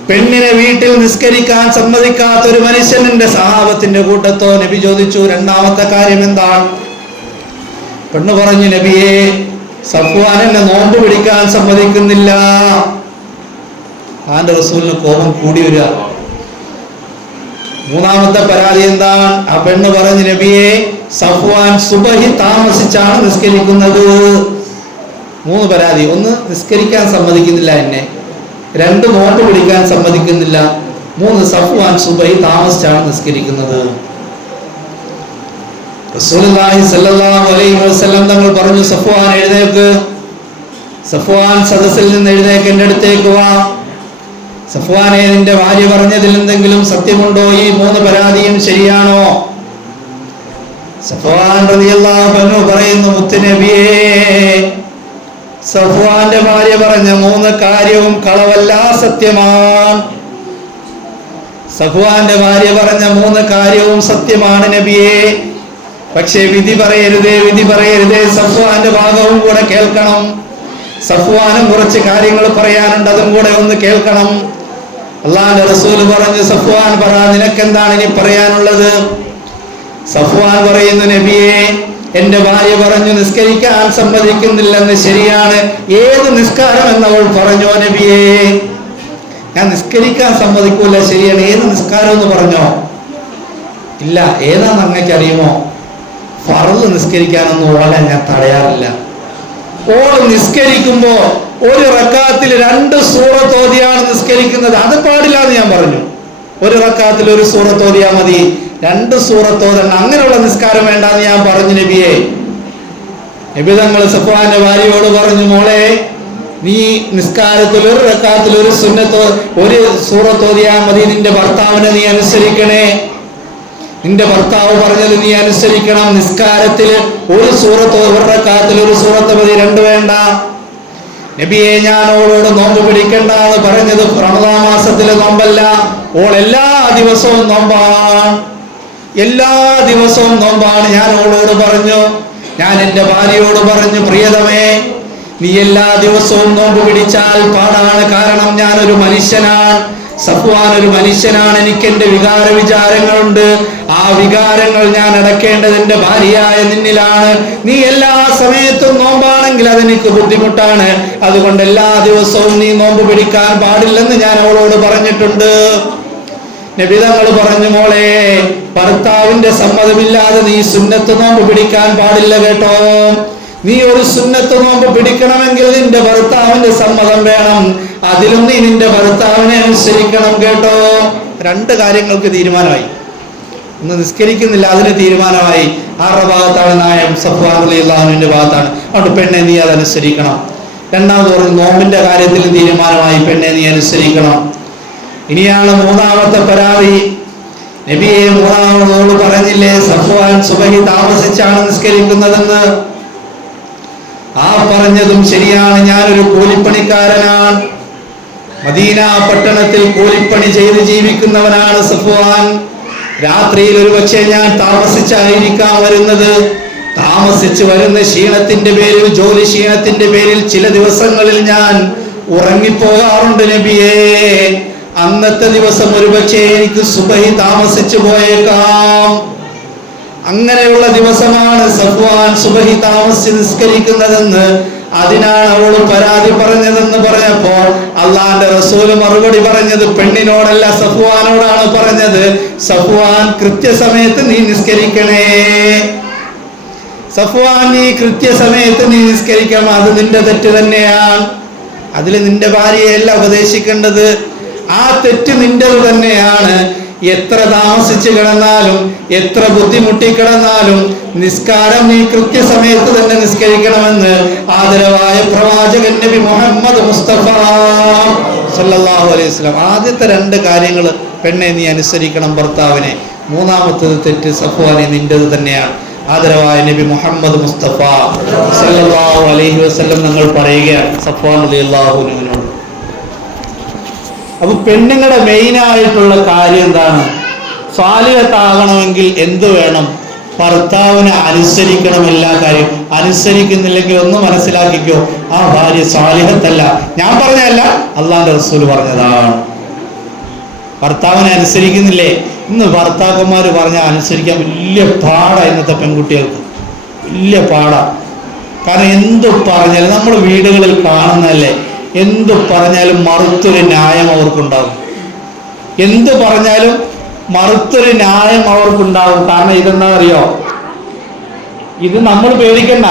പെണ്ണിനെ വീട്ടിൽ നിസ്കരിക്കാൻ സമ്മതിക്കാത്ത ഒരു മനുഷ്യൻ എന്റെ സഹാബത്തിന്റെ കൂട്ടത്തോ? നബി ചോദിച്ചു, രണ്ടാമത്തെ കാര്യം എന്താണ്? പെണ്ണ് പറഞ്ഞു, നബിയെ, സഫ്വാൻ എന്നെ നോമ്പ് പിടിക്കാൻ സമ്മതിക്കുന്നില്ല. ആന്റെ റസൂലിന് കോപം കൂടി വരിക. മൂന്നാമത്തെ പരാതി എന്താണ്? ആ പെണ്ണ് പറഞ്ഞു, നബിയെ, സഫ്വാൻ സുബഹി താമസിച്ചാണ് നിസ്കരിക്കുന്നത്. 3 പരാതി. 1, നിസ്കരിക്കാൻ സമ്മതിക്കുന്നില്ല എന്നെ. 2, നോമ്പ് പിടിക്കാൻ സമ്മതിക്കുന്നില്ല. 3, സഫ്വാൻ സുബഹി താമസിച്ചാണ് നിസ്കരിക്കുന്നത്. റസൂലുള്ളാഹി സ്വല്ലല്ലാഹു അലൈഹി വസല്ലം തങ്ങൾ പറഞ്ഞു, സഫ്വാൻ എഴുന്നേൽക്ക്. സഫ്വാൻ സദസ്സിൽ നിന്ന് എഴുന്നേൽക്ക്, എൻ്റെ അടുത്തേക്ക് വാ. സഫ്വാനെ, നിന്റെ ഭാര്യ പറഞ്ഞതിൽ എന്തെങ്കിലും സത്യമുണ്ടോ? ഈ 3 പരാതിയും ശരിയാണോ? സഫ്വാൻ റളിയല്ലാഹു അൻഹു പറയുന്നു, മുത്തുനബിയേ, സഫ്വാന്റെ ഭാര്യ പറഞ്ഞ 3 കാര്യവും കളവല്ല, സത്യമാണ്. സഫ്വാന്റെ ഭാര്യ പറഞ്ഞ 3 കാര്യവും സത്യമാണ് നബിയെ. പക്ഷേ വിധി പറയരുതേ, വിധി പറയരുതേ. സഫ്വാന്റെ ഭാഗവും കൂടെ കേൾക്കണം. സഫ്വാനും കുറച്ച് കാര്യങ്ങൾ പറയാനുണ്ട്, അതും കൂടെ ഒന്ന് കേൾക്കണം. അള്ളാഹുവിന്റെ റസൂല് പറഞ്ഞു, സഫ്വാൻ പറ, നിനക്കെന്താണ് ഇനി പറയാനുള്ളത്? സഫ്വാൻ പറയുന്നു, നബിയെ, എന്റെ ഭാര്യ പറഞ്ഞു നിസ്കരിക്കാൻ സമ്മതിക്കുന്നില്ലെന്ന് ശരിയാണ്. ഏത് നിസ്കാരം എന്നവൾ പറഞ്ഞോ നബിയെ? ഞാൻ നിസ്കരിക്കാൻ സമ്മതിക്കൂല, ശരിയാണ്. ഏത് നിസ്കാരം എന്ന് പറഞ്ഞോ? ഇല്ല. ഏതാന്ന് അങ്ങക്ക് അറിയുമോ? ഫർള് നിസ്കരിക്കാനൊന്നും ഓളെ ഞാൻ തടയാറില്ല. ഓൾ നിസ്കരിക്കുമ്പോ ഒരു റക്അത്തിൽ 2 സൂറത്ത് ഓതിയാണ് നിസ്കരിക്കുന്നത്. അത് പാടില്ല എന്ന് ഞാൻ പറഞ്ഞു. ഒരു റക്അത്തിൽ 1 സൂറത്ത് ഓതിയാ മതി, 2 സൂറത്ത് ഓതണം. അങ്ങനെയുള്ള നിസ്കാരം വേണ്ടെന്ന് ഞാൻ പറഞ്ഞു നബിയെ. നബി തങ്ങൾ സഫ്വാന്റെ ഭാര്യയോട് പറഞ്ഞു, മോളെ, നീ നിസ്കാരത്തിൽ 1 റക്അത്തിൽ 1 സുന്നത്ത് 1 സൂറത്ത് ഓതിയാ മതി. നിന്റെ ഭർത്താവിനെ നീ അനുസരിക്കണേ. നിന്റെ ഭർത്താവ് പറഞ്ഞത് നീ അനുസരിക്കണം. നിസ്കാരത്തിൽ 1 സൂറത്ത്, 1 റക്അത്തിൽ 1 സൂറത്ത് മതി, 2 വേണ്ട. നബിയെ, ഞാൻ ഓളോട് നോമ്പ് പിടിക്കണ്ട എന്ന് പറഞ്ഞത് റമദാൻ മാസത്തിലെ നോമ്പല്ല. ഓൾ എല്ലാ ദിവസവും നോമ്പാണ്, എല്ലാ ദിവസവും നോമ്പാണ്. ഞാൻ ഓളോട് പറഞ്ഞു, ഞാൻ എന്റെ ഭാര്യയോട് പറഞ്ഞു, പ്രിയതമേ, നീ എല്ലാ ദിവസവും നോമ്പ് പിടിച്ചാൽ പാടാണ്. കാരണം ഞാനൊരു മനുഷ്യനാണ്, സഫ്വാൻ ഒരു മനുഷ്യനാണ്. എനിക്ക് എന്റെ വികാര വിചാരങ്ങളുണ്ട്. ആ വികാരങ്ങൾ ഞാൻ അടക്കേണ്ടത് എന്റെ ഭാര്യയായ നിന്നിലാണ്. നീ എല്ലാ സമയത്തും നോമ്പാണെങ്കിൽ അതെനിക്ക് ബുദ്ധിമുട്ടാണ്. അതുകൊണ്ട് എല്ലാ ദിവസവും നീ നോമ്പ് പിടിക്കാൻ പാടില്ലെന്ന് ഞാൻ അവളോട് പറഞ്ഞിട്ടുണ്ട്. നബി തങ്ങൾ പറഞ്ഞു, മോളെ, ഭർത്താവിന്റെ സമ്മതമില്ലാതെ നീ സുന്നത്ത് നോമ്പ് പിടിക്കാൻ പാടില്ല കേട്ടോ. നീ ഒരു സുന്നത്ത് നോമ്പ് പിടിക്കണമെങ്കിൽ നിന്റെ ഭർത്താവിന്റെ സമ്മതം വേണം. അതിലും നീ നിന്റെ ഭർത്താവിനെ അനുസരിക്കണം കേട്ടോ. 2 കാര്യങ്ങൾക്ക് തീരുമാനമായി. ഒന്ന്, നിസ്കരിക്കുന്നില്ല, അതിന് തീരുമാനമായി. ആരുടെ ഭാഗത്താണ് ന്യായം? സഫ്വാൻ റളിയല്ലാഹു അൻഹുവിന്റെ ഭാഗത്താണ്. അതുകൊണ്ട് പെണ്ണെ, നീ അതനുസരിക്കണം. രണ്ടാമത് പറഞ്ഞു, നോമ്പിന്റെ കാര്യത്തിൽ തീരുമാനമായി, പെണ്ണെ നീ അനുസരിക്കണം. ഇനിയാണ് 3ാമത്തെ പരാതി. നബിയെ, 3ാമതോട് പറഞ്ഞില്ലേ സഫ്വാൻ സുബഹി താമസിച്ചാണ് നിസ്കരിക്കുന്നതെന്ന്? ആ പറഞ്ഞതും ശരിയാണ്. ഞാനൊരു കൂലിപ്പണിക്കാരനാണ്. മദീന പട്ടണത്തിൽ കൂലിപ്പണി ചെയ്ത് ജീവിക്കുന്നവനാണ് സഫ്വാൻ. രാത്രിയിൽ ഒരു പക്ഷേ ഞാൻ താമസിച്ചായിരിക്കാം വരുന്നത്. താമസിച്ചു വരുന്ന ക്ഷീണത്തിന്റെ പേരിൽ, ജോലി ക്ഷീണത്തിന്റെ പേരിൽ ചില ദിവസങ്ങളിൽ ഞാൻ ഉറങ്ങിപ്പോകാറുണ്ട് നബിയേ. അന്നത്തെ ദിവസം ഒരുപക്ഷെ എനിക്ക് സുബഹി താമസിച്ചു പോയേക്കാം. അങ്ങനെയുള്ള ദിവസമാണ് സഫ്വാൻ സുബഹി താമസിച്ച് നിസ്കരിക്കുന്നതെന്ന്, അതിനാണ് അവൾ പരാതി പറഞ്ഞതെന്ന് പറഞ്ഞപ്പോൾ അള്ളാന്റെ റസൂല് മറുപടി പറഞ്ഞത് പെണ്ണിനോടല്ല, സഫ്വാനോടാണ് പറഞ്ഞത്. സഫ്വാൻ, കൃത്യസമയത്ത് നീ നിസ്കരിക്കണേ. സഫ്വാൻ, നീ കൃത്യസമയത്ത് നീ നിസ്കരിക്കണം, അത് നിന്റെ തെറ്റ് തന്നെയാണ്. അതിൽ നിന്റെ ഭാര്യയല്ല ഉപദേശിക്കേണ്ടത്, ആ തെറ്റ് നിന്റേത് തന്നെയാണ്. എത്ര താമസിച്ച് കിടന്നാലും എത്ര ബുദ്ധിമുട്ടി കിടന്നാലും നിസ്കാരം നീ കൃത്യസമയത്ത് തന്നെ നിസ്കരിക്കണമെന്ന് ആദരവായ പ്രവാചകൻ നബി മുഹമ്മദ് മുസ്തഫ സല്ലല്ലാഹു അലൈഹി വസല്ലം. ആദ്യത്തെ 2 കാര്യങ്ങൾ, പെണ്ണെ നീ അനുസരിക്കണം ഭർത്താവിനെ. മൂന്നാമത്തത് തെറ്റ് സഫ്വാനെ നിന്റേത് തന്നെയാണ്. ആദരവായ നബി മുഹമ്മദ് മുസ്തഫ സല്ലല്ലാഹു അലൈഹി വസല്ലം നിങ്ങൾ പറയുകയാണ് സഫ്വാൻ റളിയല്ലാഹു അൻഹുവിനോട്. അപ്പൊ പെണ്ണുങ്ങളുടെ മെയിനായിട്ടുള്ള കാര്യം എന്താണ്? സ്വാലിഹത്താകണമെങ്കിൽ എന്ത് വേണം? ഭർത്താവിനെ അനുസരിക്കണം. എല്ലാ കാര്യം അനുസരിക്കുന്നില്ലെങ്കിൽ ഒന്ന് മനസ്സിലാക്കിക്കോ, ആ ഭാര്യ സ്വാലിഹത്തല്ല. ഞാൻ പറഞ്ഞതല്ല, അള്ളാന്റെ റസൂൽ പറഞ്ഞതാണ്. ഭർത്താവിനെ അനുസരിക്കുന്നില്ലേ? ഇന്ന് ഭർത്താക്കന്മാർ പറഞ്ഞാൽ അനുസരിക്കാൻ വലിയ പാടാ. ഇന്നത്തെ പെൺകുട്ടികൾക്ക് വലിയ പാടാ. കാരണം എന്തു പറഞ്ഞാലും നമ്മൾ വീടുകളിൽ കാണുന്നതല്ലേ, എന്തു പറഞ്ഞാലും മറുത്തൊരു ന്യായം അവർക്കുണ്ടാകും. എന്തു പറഞ്ഞാലും മറുത്തൊരു ന്യായം അവർക്കുണ്ടാകും. കാരണം ഇതെന്താ അറിയോ? ഇത് നമ്മൾ പേടിക്കണ്ട.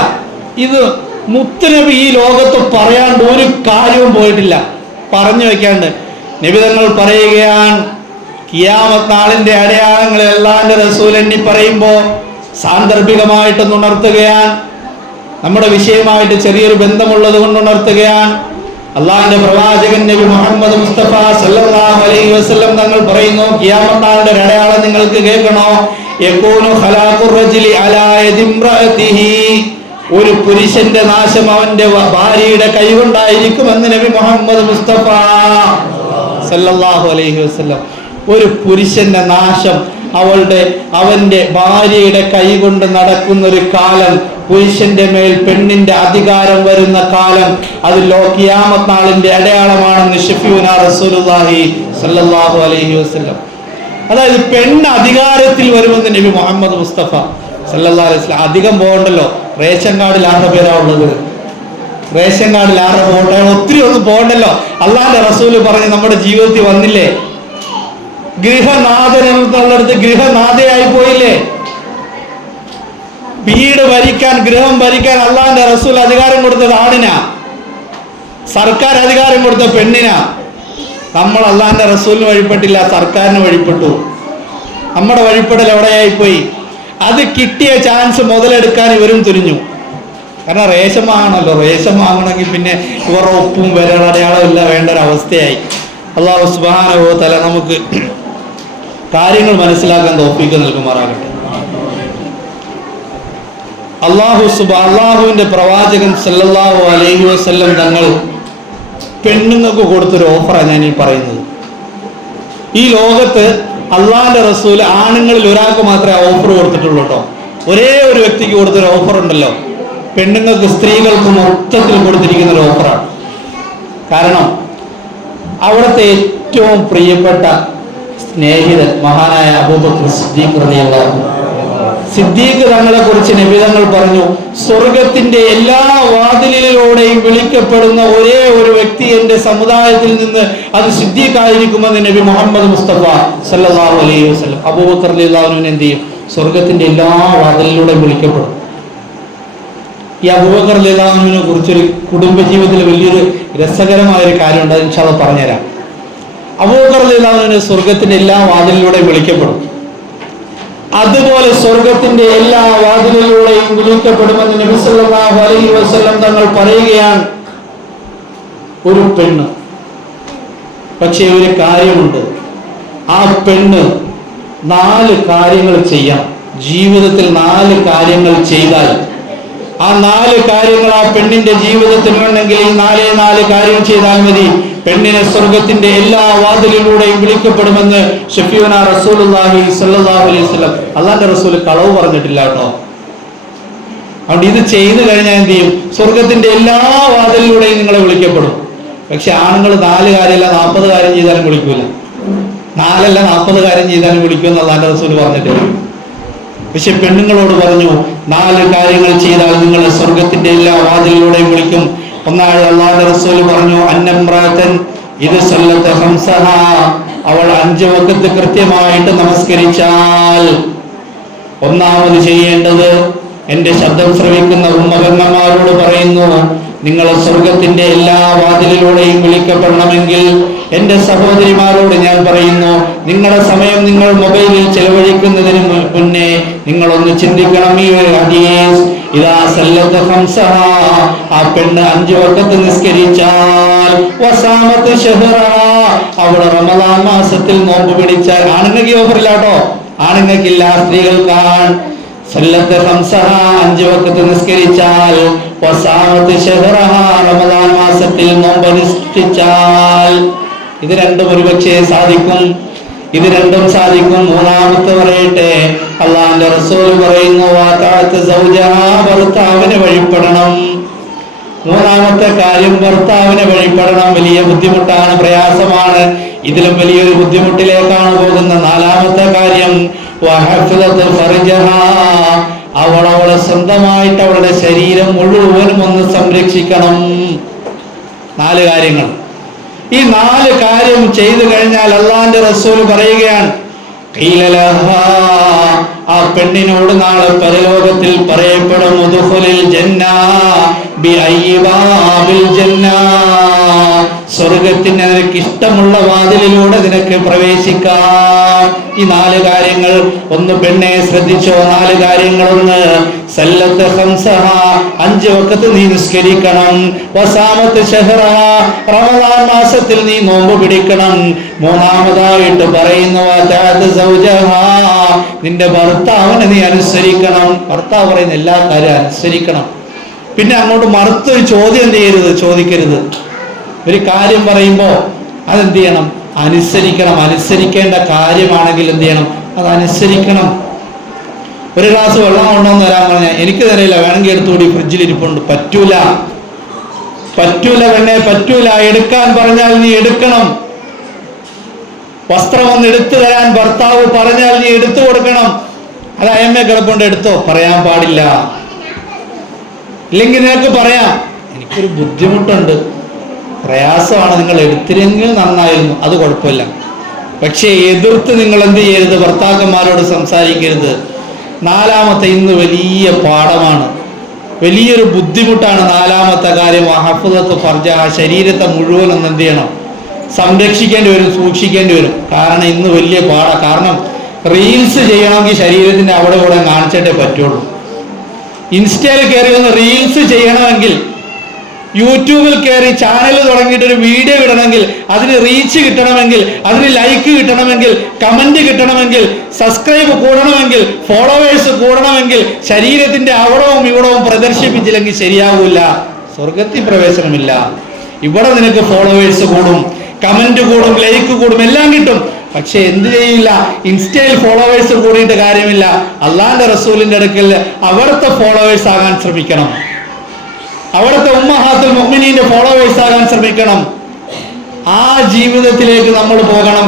ഇത് മുത്തുനബി ഈ ലോകത്ത് പറയാണ്ട് ഒരു കാര്യവും പോയിട്ടില്ല, പറഞ്ഞു വെക്കാണ്ട്. നബി തങ്ങൾ പറയുകയാണ്, ഖിയാമത്ത് നാളിന്റെ അടയാളങ്ങൾ അല്ലാഹുവിന്റെ റസൂൽ എണ്ണി പറയുമ്പോൾ സാന്ദർഭികമായിട്ടൊന്ന് ഉണർത്തുകയാണ്. നമ്മുടെ വിഷയമായിട്ട് ചെറിയൊരു ബന്ധമുള്ളത് കൊണ്ട് ഉണർത്തുകയാണ്. അള്ളാഹുവിന്റെ പ്രവാചകൻ നബി മുഹമ്മദ് മുസ്തഫ സല്ലല്ലാഹു അലൈഹി വസല്ലം തങ്ങൾ പറയുന്നു, ഖിയാമത്ത് നാളിന്റെ അടയാളം നിങ്ങൾക്ക് കേൾക്കണോ? യകൂനു ഖലാഖുർ റജുലി അലാ യദി ഇംറഅതിഹി. ഒരു പുരുഷന്റെ നാശം അവന്റെ ഭാര്യയുടെ കൈകൊണ്ടായിരിക്കുമെന്ന് നബി മുഹമ്മദ് മുസ്തഫ സല്ലല്ലാഹു അലൈഹി വസല്ലം. ഒരു പുരുഷന്റെ നാശം അവന്റെ ഭാര്യയുടെ കൈ കൊണ്ട് നടക്കുന്ന ഒരു കാലം, പുരുഷന്റെ മേൽ പെണ്ണിന്റെ അധികാരം വരുന്ന കാലം, അത് ഖിയാമത്ത് നാളിന്റെ അടയാളമാണെന്ന് ശഫീഉനാ റസൂലുള്ളാഹി സല്ലല്ലാഹു അലൈഹി വസല്ലം. അതായത് പെണ്ണ് അധികാരത്തിൽ വരുമെന്ന് നബി മുഹമ്മദ് മുസ്തഫ സല്ലല്ലാഹു അലൈഹി വസല്ലം. അധികം പോകണ്ടല്ലോ, റേഷൻ കാർഡിൽ 6 പേരാ ഉള്ളത്. റേഷൻ കാർഡിൽ 6 പോകട്ടെ, ഒത്തിരി ഒന്നും പോകണ്ടല്ലോ. അള്ളാഹുവിന്റെ റസൂല് പറഞ്ഞ് നമ്മുടെ ജീവിതത്തിൽ വന്നില്ലേ? ഗൃഹനാഥൻ എന്നുള്ളടത്ത് ഗൃഹനാഥയായി പോയില്ലേ? വീട് ഭരിക്കാൻ, ഗൃഹം ഭരിക്കാൻ അള്ളാഹുവിന്റെ റസൂൽ അധികാരം കൊടുത്തത് ആണിനാ, സർക്കാർ അധികാരം കൊടുത്ത പെണ്ണിനാ. നമ്മൾ അള്ളാഹുവിന്റെ റസൂലിന് വഴിപ്പെട്ടില്ല, സർക്കാരിന് വഴിപ്പെട്ടു. നമ്മുടെ വഴിപ്പെടൽ എവിടെയായിപ്പോയി? അത് കിട്ടിയ ചാൻസ് മുതലെടുക്കാൻ ഇവരും തുനിഞ്ഞു. കാരണം റേഷൻ വാങ്ങണമല്ലോ, റേഷൻ വാങ്ങണമെങ്കിൽ പിന്നെ ഇവരുടെ ഒപ്പും വിരലടയാളം എല്ലാം വേണ്ട ഒരു അവസ്ഥയായി. അല്ലാഹു സുബ്ഹാനഹു വ തആല നമുക്ക് കാര്യങ്ങൾ തൗഫീഖ് നൽകുമാറാകട്ടെ. അള്ളാഹുവിന്റെ പ്രവാചകൻ സല്ലല്ലാഹു അലൈഹി വസല്ലം തങ്ങൾ പെണ്ണുങ്ങൾക്ക് കൊടുത്തൊരു ഓഫറാണ് ഞാൻ ഈ പറയുന്നത്. ഈ ലോകത്ത് അള്ളാഹിന്റെ റസൂൽ ആണുങ്ങളിൽ ഒരാൾക്ക് മാത്രമേ ഓഫർ കൊടുത്തിട്ടുള്ളൂ കേട്ടോ. ഒരേ ഒരു വ്യക്തിക്ക് കൊടുത്തൊരു ഓഫർ ഉണ്ടല്ലോ, പെണ്ണുങ്ങൾക്ക് സ്ത്രീകൾക്ക് മൊത്തത്തിൽ കൊടുത്തിരിക്കുന്ന ഒരു ഓഫറാണ്. കാരണം അവിടുത്തെ ഏറ്റവും പ്രിയപ്പെട്ട സ്നേഹിതൻ മഹാനായ അബൂബക്കർ സിദ്ദീഖ് റളിയല്ലാഹു അൻഹു, സിദ്ദീഖ് തങ്ങളെ കുറിച്ച് നബി തങ്ങൾ പറഞ്ഞു, സ്വർഗത്തിന്റെ എല്ലാ വാതിലിലൂടെയും വിളിക്കപ്പെടുന്ന ഒരേ ഒരു വ്യക്തി എന്റെ സമുദായത്തിൽ നിന്ന് അത് സിദ്ദീഖായിരിക്കുമെന്ന് നബി മുഹമ്മദ് മുസ്തഫ സല്ലല്ലാഹു അലൈഹി വസല്ലം. അബൂബക്കർ റളിയല്ലാഹു അൻഹു എന്ത് ചെയ്യും? സ്വർഗത്തിന്റെ എല്ലാ വാതിലിലൂടെയും വിളിക്കപ്പെടും. ഈ അബൂബക്കർ റളിയല്ലാഹു അൻഹുവിനെ കുറിച്ചൊരു കുടുംബജീവിതത്തിൽ വലിയൊരു രസകരമായ ഒരു കാര്യമുണ്ട്, അത് ഇൻഷാ അല്ലാഹ് പറഞ്ഞുതരാം. അബൂബക്കർ റളിയല്ലാഹു അൻഹു സ്വർഗത്തിന്റെ എല്ലാ വാതിലിലൂടെയും വിളിക്കപ്പെടും. അതുപോലെ സ്വർഗത്തിന്റെ എല്ലാ വാതിലിലൂടെയും വിളിക്കപ്പെടുമെന്ന് നബി സല്ലല്ലാഹു അലൈഹി വസല്ലം തങ്ങൾ പറയുകയാണ്. ഒരു പെണ്ണ്, പക്ഷേ ഒരു കാര്യമുണ്ട്, ആ പെണ്ണ് 4 കാര്യങ്ങൾ ചെയ്യാം. ജീവിതത്തിൽ 4 കാര്യങ്ങൾ ചെയ്താൽ, ആ 4 കാര്യങ്ങൾ ആ പെണ്ണിന്റെ ജീവിതത്തിൽ ഉണ്ടെങ്കിൽ ഈ 4 കാര്യം ചെയ്താൽ മതി, പെണ്ണിനെ സ്വർഗത്തിന്റെ എല്ലാ വാതിലിലൂടെയും വിളിക്കപ്പെടുമെന്ന് ശഫീഉനാ റസൂലുള്ളാഹി സ്വല്ലല്ലാഹു അലൈഹി വസല്ലം. അല്ലാഹുവിന്റെ റസൂൽ കളവ് പറഞ്ഞിട്ടില്ല കേട്ടോ. അതുകൊണ്ട് ഇത് ചെയ്തു കഴിഞ്ഞാൽ എന്ത് ചെയ്യും? സ്വർഗത്തിന്റെ എല്ലാ വാതിലിലൂടെയും നിങ്ങളെ വിളിക്കപ്പെടും. പക്ഷെ ആണുങ്ങൾ 4 കാര്യമല്ല 40 കാര്യം ചെയ്താലും വിളിക്കൂല. 4 അല്ല 40 കാര്യം ചെയ്താലും വിളിക്കുമെന്ന് അല്ലാഹുവിന്റെ റസൂൽ പറഞ്ഞിട്ടില്ല. പക്ഷെ പെണ്ണുങ്ങളോട് പറഞ്ഞു, 4 കാര്യങ്ങൾ ചെയ്താൽ നിങ്ങൾ സ്വർഗത്തിന്റെ എല്ലാ വാതിലിലൂടെയും വിളിക്കും. ഒന്നാമത് അല്ലാഹുവിന്റെ റസൂൽ പറഞ്ഞു, അന്നംറാതൻ ഇത് സല്ലത ഖംസഹ, അവൾ 5 വഖത്ത് കൃത്യമായിട്ട് നമസ്കരിച്ചാൽ, ഒന്നാമത് ചെയ്യേണ്ടത് എന്റെ ശബ്ദം ശ്രവിക്കുന്ന ഉമ്മകന്മാരോട് പറയുന്നു, നിങ്ങൾ സ്വർഗത്തിന്റെ എല്ലാ വാതിലിലൂടെയും വിളിക്കപ്പെടണമെങ്കിൽ എന്റെ സഹോദരിമാരോട് ഞാൻ പറയുന്നു, നിങ്ങളുടെ സമയം നിങ്ങൾ മൊബൈലിൽ ചെലവഴിക്കുന്നതിന് മുന്നേ നിങ്ങളൊന്ന് ചിന്തിക്കണം. ഈ ഒരു ഹദീസ്, ഇദാ സല്ലത ഖംസഹ, ആ പെണ്ണ് 5 വഖത്ത് നിസ്കരിച്ചാൽ, വസാമത്ത് ശഹ്റഹ, അവൾ റമദാൻ മാസത്തിൽ നോമ്പ് പിടിച്ചാൽ, ആണുങ്ങൾക്ക് ഓഫറില്ലാട്ടോ, ആണുങ്ങൾക്കില്ല, സ്ത്രീകൾക്കാണ്. സല്ലത ഖംസഹ, 5 വഖത്ത് നിസ്കരിച്ചാൽ, വസാമത്ത് ശഹ്റഹ, റമദാൻ മാസത്തിൽ നോമ്പ് അനുഷ്ഠിച്ചാൽ, ഇത് രണ്ടും ഒരുപക്ഷേ സാധിക്കും. ഇത് രണ്ടും സാധിക്കും. മൂന്നാമത്തെ പറയട്ടെ, അള്ളാഹുവിന്റെ റസൂൽ പറയുന്നു, ഭർത്താവിന് വഴിപ്പെടണം. മൂന്നാമത്തെ കാര്യം, ഭർത്താവിന് വഴിപ്പെടണം. വലിയ ബുദ്ധിമുട്ടാണ്, പ്രയാസമാണ്. ഇതിലും വലിയൊരു ബുദ്ധിമുട്ടിലേക്കാണ് പോകുന്ന. നാലാമത്തെ കാര്യം, അവളെ സ്വന്തമായിട്ട് അവളുടെ ശരീരം മുഴുവനും ഒന്ന് സംരക്ഷിക്കണം. 4 കാര്യങ്ങൾ. ഈ 4 കാര്യം ചെയ്തു കഴിഞ്ഞാൽ അള്ളാഹുവിന്റെ റസൂൽ പറയുകയാണ്, ആ പെണ്ണിനോട് നാളെ പരലോകത്തിൽ പറയപ്പെടും, സ്വർഗത്തിന് നിനക്ക് ഇഷ്ടമുള്ള വാതിലിലൂടെ നിനക്ക് പ്രവേശിക്കാം. ഈ 4 കാര്യങ്ങൾ ഒന്ന് പെണ്ണെ ശ്രദ്ധിച്ചോ. 4 കാര്യങ്ങൾ. ഒന്ന്, സല്ലത്ത് ഖംസഹ, 5 വഖത്ത് നീ നിസ്കരിക്കണം. വസാമത്ത് ശഹ്റഹ, റമദാൻ മാസത്തിൽ നീ നോമ്പ് പിടിക്കണം. മൂന്നാമതായിട്ട് പറയുന്നു, നിന്റെ ഭർത്താവിനെ നീ അനുസരിക്കണം. ഭർത്താവ് പറയുന്ന എല്ലാ കാര്യവും അനുസരിക്കണം. പിന്നെ അങ്ങോട്ട് മറുത്തൊരു ചോദ്യം എന്ത് ചെയ്യരുത്, ചോദിക്കരുത്. ഒരു കാര്യം പറയുമ്പോൾ അതെന്ത് ചെയ്യണം, അനുസരിക്കണം. അനുസരിക്കേണ്ട കാര്യമാണെങ്കിൽ എന്ത് ചെയ്യണം, അത് അനുസരിക്കണം. ഒരു ഗ്ലാസ് വെള്ളം കൊണ്ടുവന്ന് തരാൻ പറഞ്ഞാൽ എനിക്ക് തരില്ല, വേണമെങ്കിൽ എടുത്തുകൂടി ഫ്രിഡ്ജിൽ ഇരിപ്പുണ്ട്. പറ്റൂല, പറ്റൂല പെണ്ണെ, പറ്റൂല. എടുക്കാൻ പറഞ്ഞാൽ നീ എടുക്കണം. വസ്ത്രം ഒന്ന് എടുത്തു തരാൻ ഭർത്താവ് പറഞ്ഞാൽ നീ എടുത്തു കൊടുക്കണം. അത് അയമ്മ കിടപ്പുണ്ട്, എടുത്തോ, പറയാൻ പാടില്ല. ഇല്ലെങ്കിൽ നിനക്ക് പറയാം, എനിക്കൊരു ബുദ്ധിമുട്ടുണ്ട്, പ്രയാസമാണ്, നിങ്ങൾ എടുത്തില്ലെങ്കിൽ നന്നായിരുന്നു, അത് കുഴപ്പമില്ല. പക്ഷേ എതിർത്ത് നിങ്ങൾ എന്ത് ചെയ്യരുത്, ഭർത്താക്കന്മാരോട് സംസാരിക്കരുത്. നാലാമത്തെ, ഇന്ന് വലിയ പാഠമാണ്, വലിയൊരു ബുദ്ധിമുട്ടാണ്. നാലാമത്തെ കാര്യം, ഹഫ്ദത്ത് ഫർജ, ശരീരത്തെ മുഴുവൻ ഒന്ന് എന്ത് ചെയ്യണം, സംരക്ഷിക്കേണ്ടി വരും, സൂക്ഷിക്കേണ്ടി വരും. കാരണം ഇന്ന് വലിയ പാടാണ്. കാരണം റീൽസ് ചെയ്യണമെങ്കിൽ ശരീരത്തിന്റെ അവിടെ കൂടെ കാണിച്ചിട്ടേ പറ്റുള്ളൂ. ഇൻസ്റ്റയിൽ കയറി ഒന്ന് റീൽസ് ചെയ്യണമെങ്കിൽ, യൂട്യൂബിൽ കയറി ചാനൽ തുടങ്ങിയിട്ട് ഒരു വീഡിയോ ഇടണമെങ്കിൽ, അതിന് റീച്ച് കിട്ടണമെങ്കിൽ, അതിന് ലൈക്ക് കിട്ടണമെങ്കിൽ, കമന്റ് കിട്ടണമെങ്കിൽ, സബ്സ്ക്രൈബ് കൂടണമെങ്കിൽ, ഫോളോവേഴ്സ് കൂടണമെങ്കിൽ ശരീരത്തിന്റെ അവിടവും ഇവിടവും പ്രദർശിപ്പിച്ചില്ലെങ്കിൽ ശരിയാകൂല. സ്വർഗത്തിൽ പ്രവേശനമില്ല. ഇവിടെ നിനക്ക് ഫോളോവേഴ്സ് കൂടും, കമന്റ് കൂടും, ലൈക്ക് കൂടും, എല്ലാം കിട്ടും. പക്ഷെ എന്ത് ചെയ്യില്ല, ഇൻസ്റ്റയിൽ ഫോളോവേഴ്സ് കൂടിയിട്ട് കാര്യമില്ല. അള്ളാന്റെ റസൂലിന്റെ അടുക്കൽ അവിടുത്തെ ഫോളോവേഴ്സ് ആകാൻ ശ്രമിക്കണം. അവിടുത്തെ ഉമ്മഹാത്തുൽ മുഅ്മിനീന്റെ ഫോളോവേഴ്സ് ആകാൻ ശ്രമിക്കണം. ആ ജീവിതത്തിലേക്ക് നമ്മൾ പോകണം.